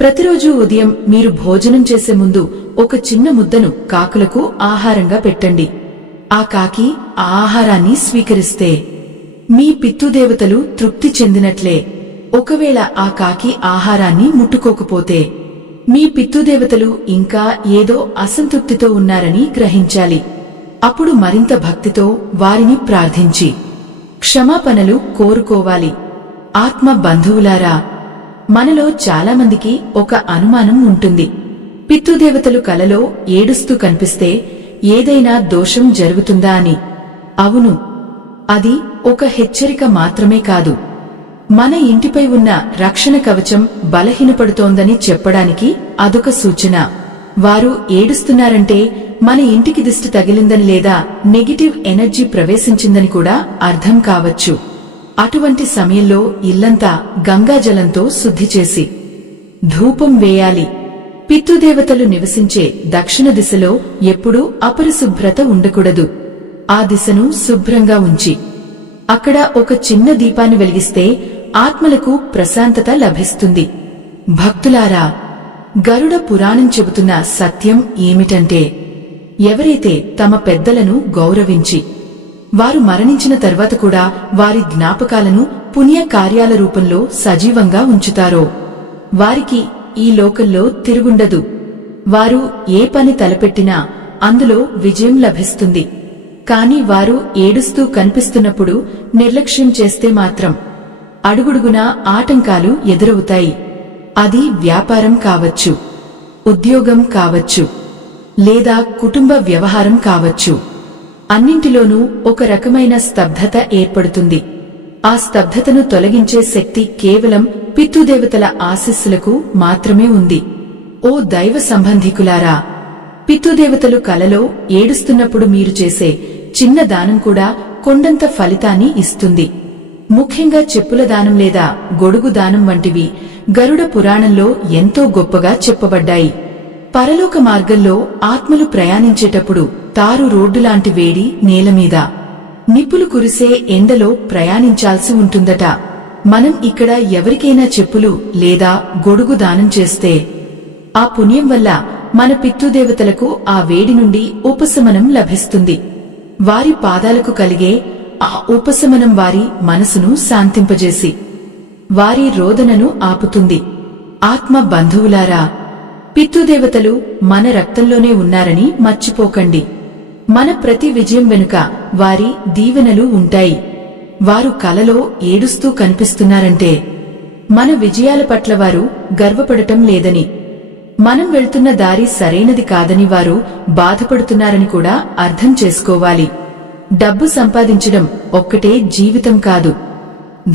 ప్రతిరోజు ఉదయం మీరు భోజనం చేసే ముందు ఒక చిన్న ముద్దను కాకులకు ఆహారంగా పెట్టండి. ఆ కాకి ఆ ఆహారాన్ని స్వీకరిస్తే మీ పితృదేవతలు తృప్తి చెందినట్లే. ఒకవేళ ఆ కాకి ఆహారాన్ని ముట్టుకోకపోతే మీ పితృదేవతలు ఇంకా ఏదో అసంతృప్తితో ఉన్నారని గ్రహించాలి. అప్పుడు మరింత భక్తితో వారిని ప్రార్థించి క్షమాపణలు కోరుకోవాలి. ఆత్మ బంధువులారా, మనలో చాలామందికి ఒక అనుమానం ఉంటుంది. పితృదేవతలు కలలో ఏడుస్తూ కనిపిస్తే ఏదైనా దోషం జరుగుతుందా అని. అవును, అది ఒక హెచ్చరిక మాత్రమే కాదు, మన ఇంటిపై ఉన్న రక్షణ కవచం బలహీనపడుతోందని చెప్పడానికి అదొక సూచన. వారు ఏడుస్తున్నారంటే మన ఇంటికి దిష్టి తగిలిందని లేదా నెగిటివ్ ఎనర్జీ ప్రవేశించిందని కూడా అర్థం కావచ్చు. అటువంటి సమయంలో ఇల్లంతా గంగాజలంతో శుద్ధి చేసి ధూపం వేయాలి. పితృదేవతలు నివసించే దక్షిణ దిశలో ఎప్పుడూ అపరిశుభ్రత ఉండకూడదు. ఆ దిశను శుభ్రంగా ఉంచి అక్కడ ఒక చిన్న దీపాన్ని వెలిగిస్తే ఆత్మలకు ప్రశాంతత లభిస్తుంది. భక్తులారా, గరుడ పురాణం చెబుతున్న సత్యం ఏమిటంటే, ఎవరైతే తమ పెద్దలను గౌరవించి వారు మరణించిన తర్వాత కూడా వారి జ్ఞాపకాలను పుణ్య కార్యాల రూపంలో సజీవంగా ఉంచుతారో వారికి ఈ లోకంలో తిరుగుండదు. వారు ఏ పని తలపెట్టినా అందులో విజయం లభిస్తుంది. కాని వారు ఏడుస్తూ కనిపిస్తున్నప్పుడు నిర్లక్ష్యం చేస్తే మాత్రం అడుగుడుగునా ఆటంకాలు ఎదురవుతాయి. అది వ్యాపారం కావచ్చు, ఉద్యోగం కావచ్చు, లేదా కుటుంబ వ్యవహారం కావచ్చు. అన్నింటిలోనూ ఒక రకమైన స్తబ్దత ఏర్పడుతుంది. ఆ స్తబ్దతను తొలగించే శక్తి కేవలం పితృదేవతల ఆశీస్సులకు మాత్రమే ఉంది. ఓ దైవ సంబంధికులారా, పితృదేవతలు కలలో ఏడుస్తున్నప్పుడు మీరు చేసే చిన్న దానం కూడా కొండంత ఫలితాన్ని ఇస్తుంది. ముఖ్యంగా చెప్పుల దానం లేదా గొడుగు దానం వంటివి గరుడ పురాణంలో ఎంతో గొప్పగా చెప్పబడ్డాయి. పరలోక మార్గంలో ఆత్మలు ప్రయాణించేటప్పుడు తారు రోడ్డులాంటి వేడి నేలమీద నిప్పులు కురిసే ఎండలో ప్రయాణించాల్సి ఉంటుందట. మనం ఇక్కడ ఎవరికైనా చెప్పులు లేదా గొడుగు దానం చేస్తే ఆ పుణ్యం వల్ల మన పితృదేవతలకు ఆ వేడి నుండి ఉపశమనం లభిస్తుంది. వారి పాదాలకు కలిగే ఆ ఉపశమనం వారి మనసును శాంతింపజేసి వారి రోదనను ఆపుతుంది. ఆత్మ బంధువులారా, పితృదేవతలు మన రక్తంలోనే ఉన్నారని మర్చిపోకండి. మన ప్రతి విజయం వెనుక వారి దీవెనలు ఉంటాయి. వారు కలలో ఏడుస్తూ కనిపిస్తున్నారంటే మన విజయాల పట్ల వారు గర్వపడటం లేదని, మనం వెళ్తున్న దారి సరైనది కాదని వారు బాధపడుతున్నారని కూడా అర్థం చేసుకోవాలి. డబ్బు సంపాదించడం ఒక్కటే జీవితం కాదు.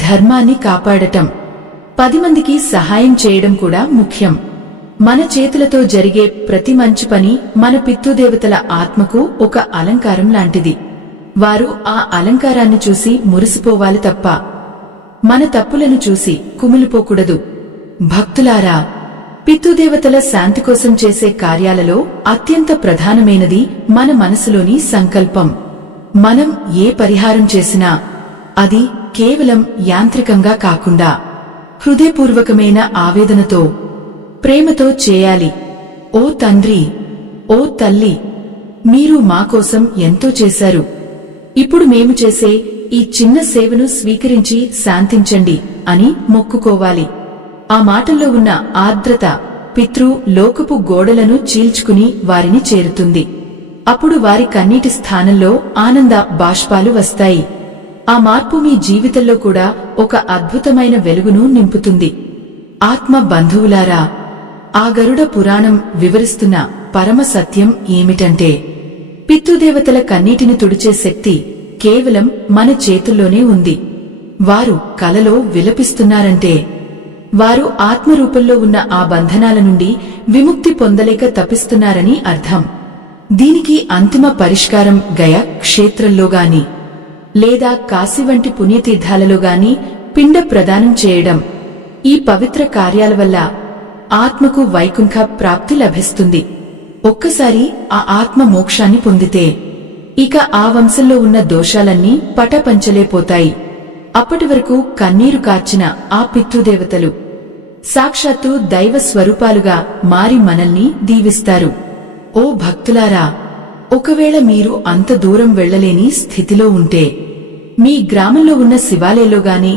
ధర్మాన్ని కాపాడటం, 10 మందికి సహాయం చేయడం కూడా ముఖ్యం. మన చేతులతో జరిగే ప్రతి మంచి పని మన పితృదేవతల ఆత్మకు ఒక అలంకారం లాంటిది. వారు ఆ అలంకారాన్ని చూసి మురిసిపోవాలి తప్ప మన తప్పులను చూసి కుమిలిపోకూడదు. భక్తులారా, పితృదేవతల శాంతి కోసం చేసే కార్యాలలో అత్యంత ప్రధానమైనది మన మనసులోని సంకల్పం. మనం ఏ పరిహారం చేసినా అది కేవలం యాంత్రికంగా కాకుండా హృదయపూర్వకమైన ఆవేదనతో, ప్రేమతో చేయాలి. ఓ తండ్రి, ఓ తల్లి, మీరు మా కోసం ఎంతో చేశారు. ఇప్పుడు మేము చేసే ఈ చిన్న సేవను స్వీకరించి శాంతించండి అని మొక్కుకోవాలి. ఆ మాటల్లో ఉన్న ఆర్ద్రత పితృ లోకపు గోడలను చీల్చుకుని వారిని చేరుతుంది. అప్పుడు వారి కన్నీటి స్థానంలో ఆనంద బాష్పాలు వస్తాయి. ఆ మార్పు మీ జీవితంలో కూడా ఒక అద్భుతమైన వెలుగును నింపుతుంది. ఆత్మ బంధువులారా, ఆ గరుడ పురాణం వివరిస్తున్న పరమ సత్యం ఏమిటంటే, పితృదేవతల కన్నీటిని తుడిచే శక్తి కేవలం మన చేతుల్లోనే ఉంది. వారు కలలో విలపిస్తున్నారంటే వారు ఆత్మరూపంలో ఉన్న ఆ బంధనాల నుండి విముక్తి పొందలేక తపిస్తున్నారని అర్థం. దీనికి అంతిమ పరిష్కారం గయ క్షేత్రంలోగాని లేదా కాశీ వంటి పుణ్యతీర్థాలలోగాని పిండ ప్రదానం చేయడం. ఈ పవిత్ర కార్యాల వల్ల ఆత్మకు వైకుంఠ ప్రాప్తి లభిస్తుంది. ఒక్కసారి ఆ ఆత్మ మోక్షాన్ని పొందితే ఇక ఆ వంశంలో ఉన్న దోషాలన్నీ పటపంచలేపోతాయి. అప్పటి వరకు కన్నీరు కార్చిన ఆ పితృదేవతలు సాక్షాత్తు దైవ స్వరూపాలుగా మారి మనల్ని దీవిస్తారు. ఓ భక్తులారా, ఒకవేళ మీరు అంత దూరం వెళ్లలేని స్థితిలో ఉంటే మీ గ్రామంలో ఉన్న శివాలయంలోగాని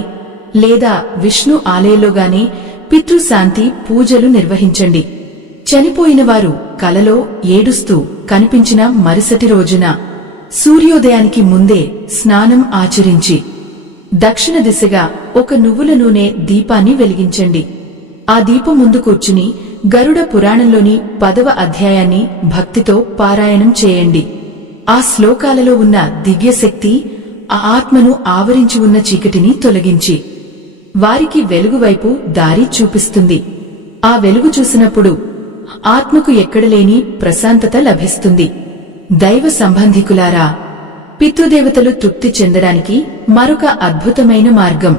లేదా విష్ణు ఆలయంలోగాని పితృశాంతి పూజలు నిర్వహించండి. చనిపోయిన వారు కలలో ఏడుస్తూ కనిపించిన మరుసటి రోజున సూర్యోదయానికి ముందే స్నానం ఆచరించి దక్షిణ దిశగా ఒక నువ్వుల నూనె దీపాన్ని వెలిగించండి. ఆ దీపం ముందు కూర్చుని గరుడ పురాణంలోని 10వ అధ్యాయాన్ని భక్తితో పారాయణం చేయండి. ఆ శ్లోకాలలో ఉన్న దివ్యశక్తి ఆ ఆత్మను ఆవరించి ఉన్న చీకటిని తొలగించి వారికి వెలుగువైపు దారి చూపిస్తుంది. ఆ వెలుగు చూసినప్పుడు ఆత్మకు ఎక్కడలేని ప్రశాంతత లభిస్తుంది. దైవ సంబంధికులారా, పితృదేవతలు తృప్తి చెందడానికి మరొక అద్భుతమైన మార్గం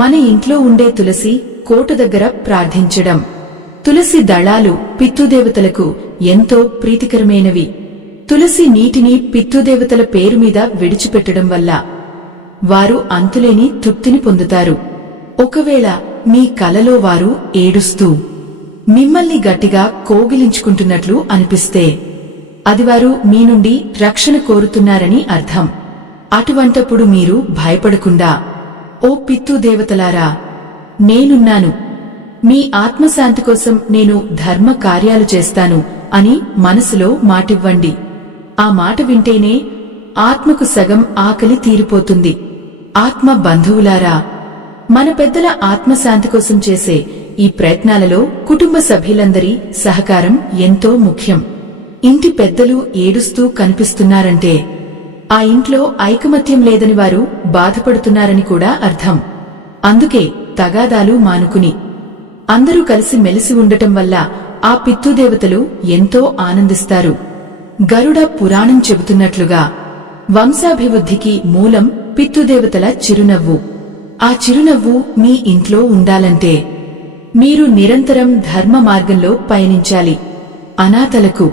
మన ఇంట్లో ఉండే తులసి కోట దగ్గర ప్రార్థించడం. తులసి దళాలు పితృదేవతలకు ఎంతో ప్రీతికరమైనవి. తులసి నీటిని పితృదేవతల పేరుమీద విడిచిపెట్టడం వల్ల వారు అంతులేని తృప్తిని పొందుతారు. ఒకవేళ మీ కలలో వారు ఏడుస్తూ మిమ్మల్ని గట్టిగా కోగిలించుకుంటున్నట్లు అనిపిస్తే అది వారు మీ నుండి రక్షణ కోరుతున్నారని అర్థం. అటువంటప్పుడు మీరు భయపడకుండా, ఓ పితృదేవతలారా, నేనున్నాను, మీ ఆత్మశాంతి కోసం నేను ధర్మ కార్యాలు చేస్తాను అని మనసులో మాటివ్వండి. ఆ మాట వింటేనే ఆత్మకు సగం ఆకలి తీరిపోతుంది. ఆత్మ బంధువులారా, మన పెద్దల ఆత్మశాంతి కోసం చేసే ఈ ప్రయత్నాలలో కుటుంబ సభ్యులందరి సహకారం ఎంతో ముఖ్యం. ఇంటి పెద్దలు ఏడుస్తూ కనిపిస్తున్నారంటే ఆ ఇంట్లో ఐకమత్యం లేదని వారు బాధపడుతున్నారని కూడా అర్థం. అందుకే తగాదాలు మానుకుని అందరూ కలిసి మెలిసి ఉండటం వల్ల ఆ పితృదేవతలు ఎంతో ఆనందిస్తారు. గరుడ పురాణం చెబుతున్నట్లుగా వంశాభివృద్ధికి మూలం పితృదేవతల చిరునవ్వు. ఆ చిరునవ్వు మీ ఇంట్లో ఉండాలంటే మీరు నిరంతరం ధర్మ మార్గంలో పయనించాలి. అనాథలకు,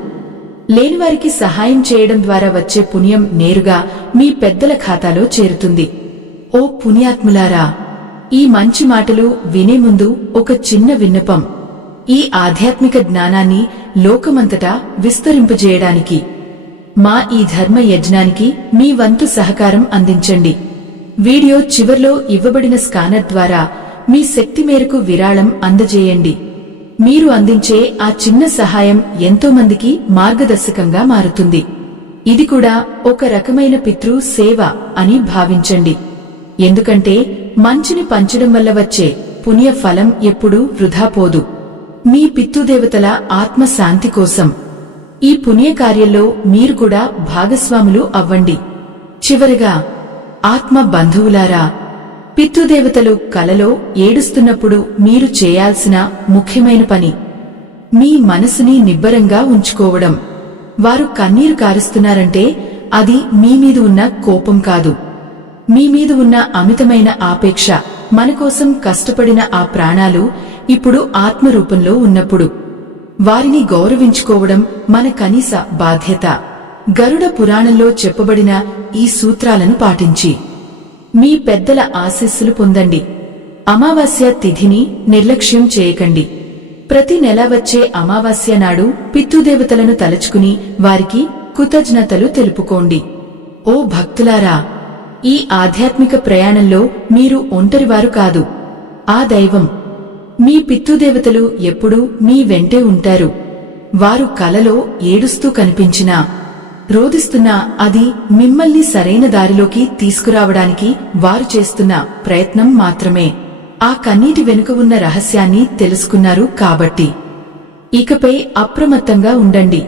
లేనివారికి సహాయం చేయడం ద్వారా వచ్చే పుణ్యం నేరుగా మీ పెద్దల ఖాతాలో చేరుతుంది. ఓ పుణ్యాత్ములారా, ఈ మంచి మాటలు వినే ముందు ఒక చిన్న విన్నపం. ఈ ఆధ్యాత్మిక జ్ఞానాన్ని లోకమంతటా విస్తరింపజేయడానికి మా ఈ ధర్మ యజ్ఞానికి మీ వంతు సహకారం అందించండి. వీడియో చివర్లో ఇవ్వబడిన స్కానర్ ద్వారా మీ శక్తి మేరకు విరాళం అందజేయండి. మీరు అందించే ఆ చిన్న సహాయం ఎంతో మందికి మార్గదర్శకంగా మారుతుంది. ఇది కూడా ఒక రకమైన పితృ సేవ అని భావించండి. ఎందుకంటే మంచిని పంచడం వల్ల వచ్చే పుణ్య ఫలం ఎప్పుడూ వృధా పోదు. మీ పితృదేవతల ఆత్మశాంతి కోసం ఈ పుణ్యకార్యంలో మీరు కూడా భాగస్వాములు అవ్వండి. చివరగా, ఆత్మ బంధువులారా, పితృదేవతలు కలలో ఏడుస్తున్నప్పుడు మీరు చేయాల్సిన ముఖ్యమైన పని మీ మనసుని నిబ్బరంగా ఉంచుకోవడం. వారు కన్నీరు కారుస్తున్నారంటే అది మీమీద ఉన్న కోపం కాదు, మీమీద ఉన్న అమితమైన ఆపేక్ష. మనకోసం కష్టపడిన ఆ ప్రాణాలు ఇప్పుడు ఆత్మరూపంలో ఉన్నప్పుడు వారిని గౌరవించుకోవడం మన కనీస బాధ్యత. గరుడ పురాణంలో చెప్పబడిన ఈ సూత్రాలను పాటించి మీ పెద్దల ఆశీస్సులు పొందండి. అమావాస్య తిథిని నిర్లక్ష్యం చేయకండి. ప్రతి నెల వచ్చే అమావాస్య నాడు పితృదేవతలను తలుచుకుని వారికి కృతజ్ఞతలు తెలుపుకోండి. ఓ భక్తులారా, ఈ ఆధ్యాత్మిక ప్రయాణంలో మీరు ఒంటరివారు కాదు. ఆ దైవం, మీ పితృదేవతలు ఎప్పుడూ మీ వెంటే ఉంటారు. వారు కలలో ఏడుస్తూ కనిపించినా, రోదిస్తున్నా అది మిమ్మల్ని సరైన దారిలోకి తీసుకురావడానికి వారు చేస్తున్న ప్రయత్నం మాత్రమే. ఆ కన్నీటి వెనుక ఉన్న రహస్యాన్ని తెలుసుకున్నారు కాబట్టి ఇకపై అప్రమత్తంగా ఉండండి.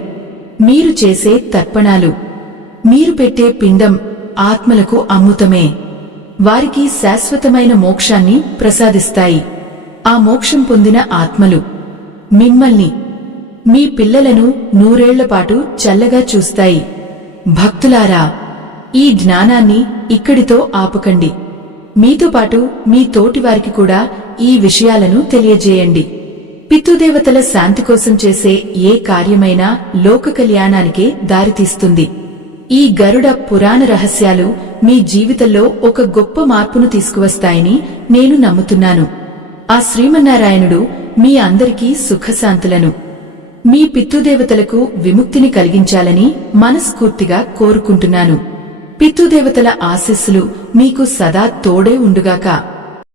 మీరు చేసే తర్పణాలు, మీరు పెట్టే పిండం ఆత్మలకు అమృతమే. వారికి శాశ్వతమైన మోక్షాన్ని ప్రసాదిస్తాయి. ఆ మోక్షం పొందిన ఆత్మలు మిమ్మల్ని, మీ పిల్లలను నూరేళ్లపాటు చల్లగా చూస్తాయి. భక్తులారా, ఈ జ్ఞానాన్ని ఇక్కడితో ఆపకండి. మీతో పాటు మీ తోటివారికి కూడా ఈ విషయాలను తెలియజేయండి. పితృదేవతల శాంతి కోసం చేసే ఏ కార్యమైనా లోక కళ్యాణానికే దారితీస్తుంది. ఈ గరుడ పురాణ రహస్యాలు మీ జీవితంలో ఒక గొప్ప మార్పును తీసుకువస్తాయని నేను నమ్ముతున్నాను. ఆ శ్రీమన్నారాయణుడు మీ అందరికీ సుఖశాంతులను, మీ పితృదేవతలకు విముక్తిని కలిగించాలని మనస్ఫూర్తిగా కోరుకుంటున్నాను. పితృదేవతల ఆశీస్సులు మీకు సదా తోడే ఉండుగాక.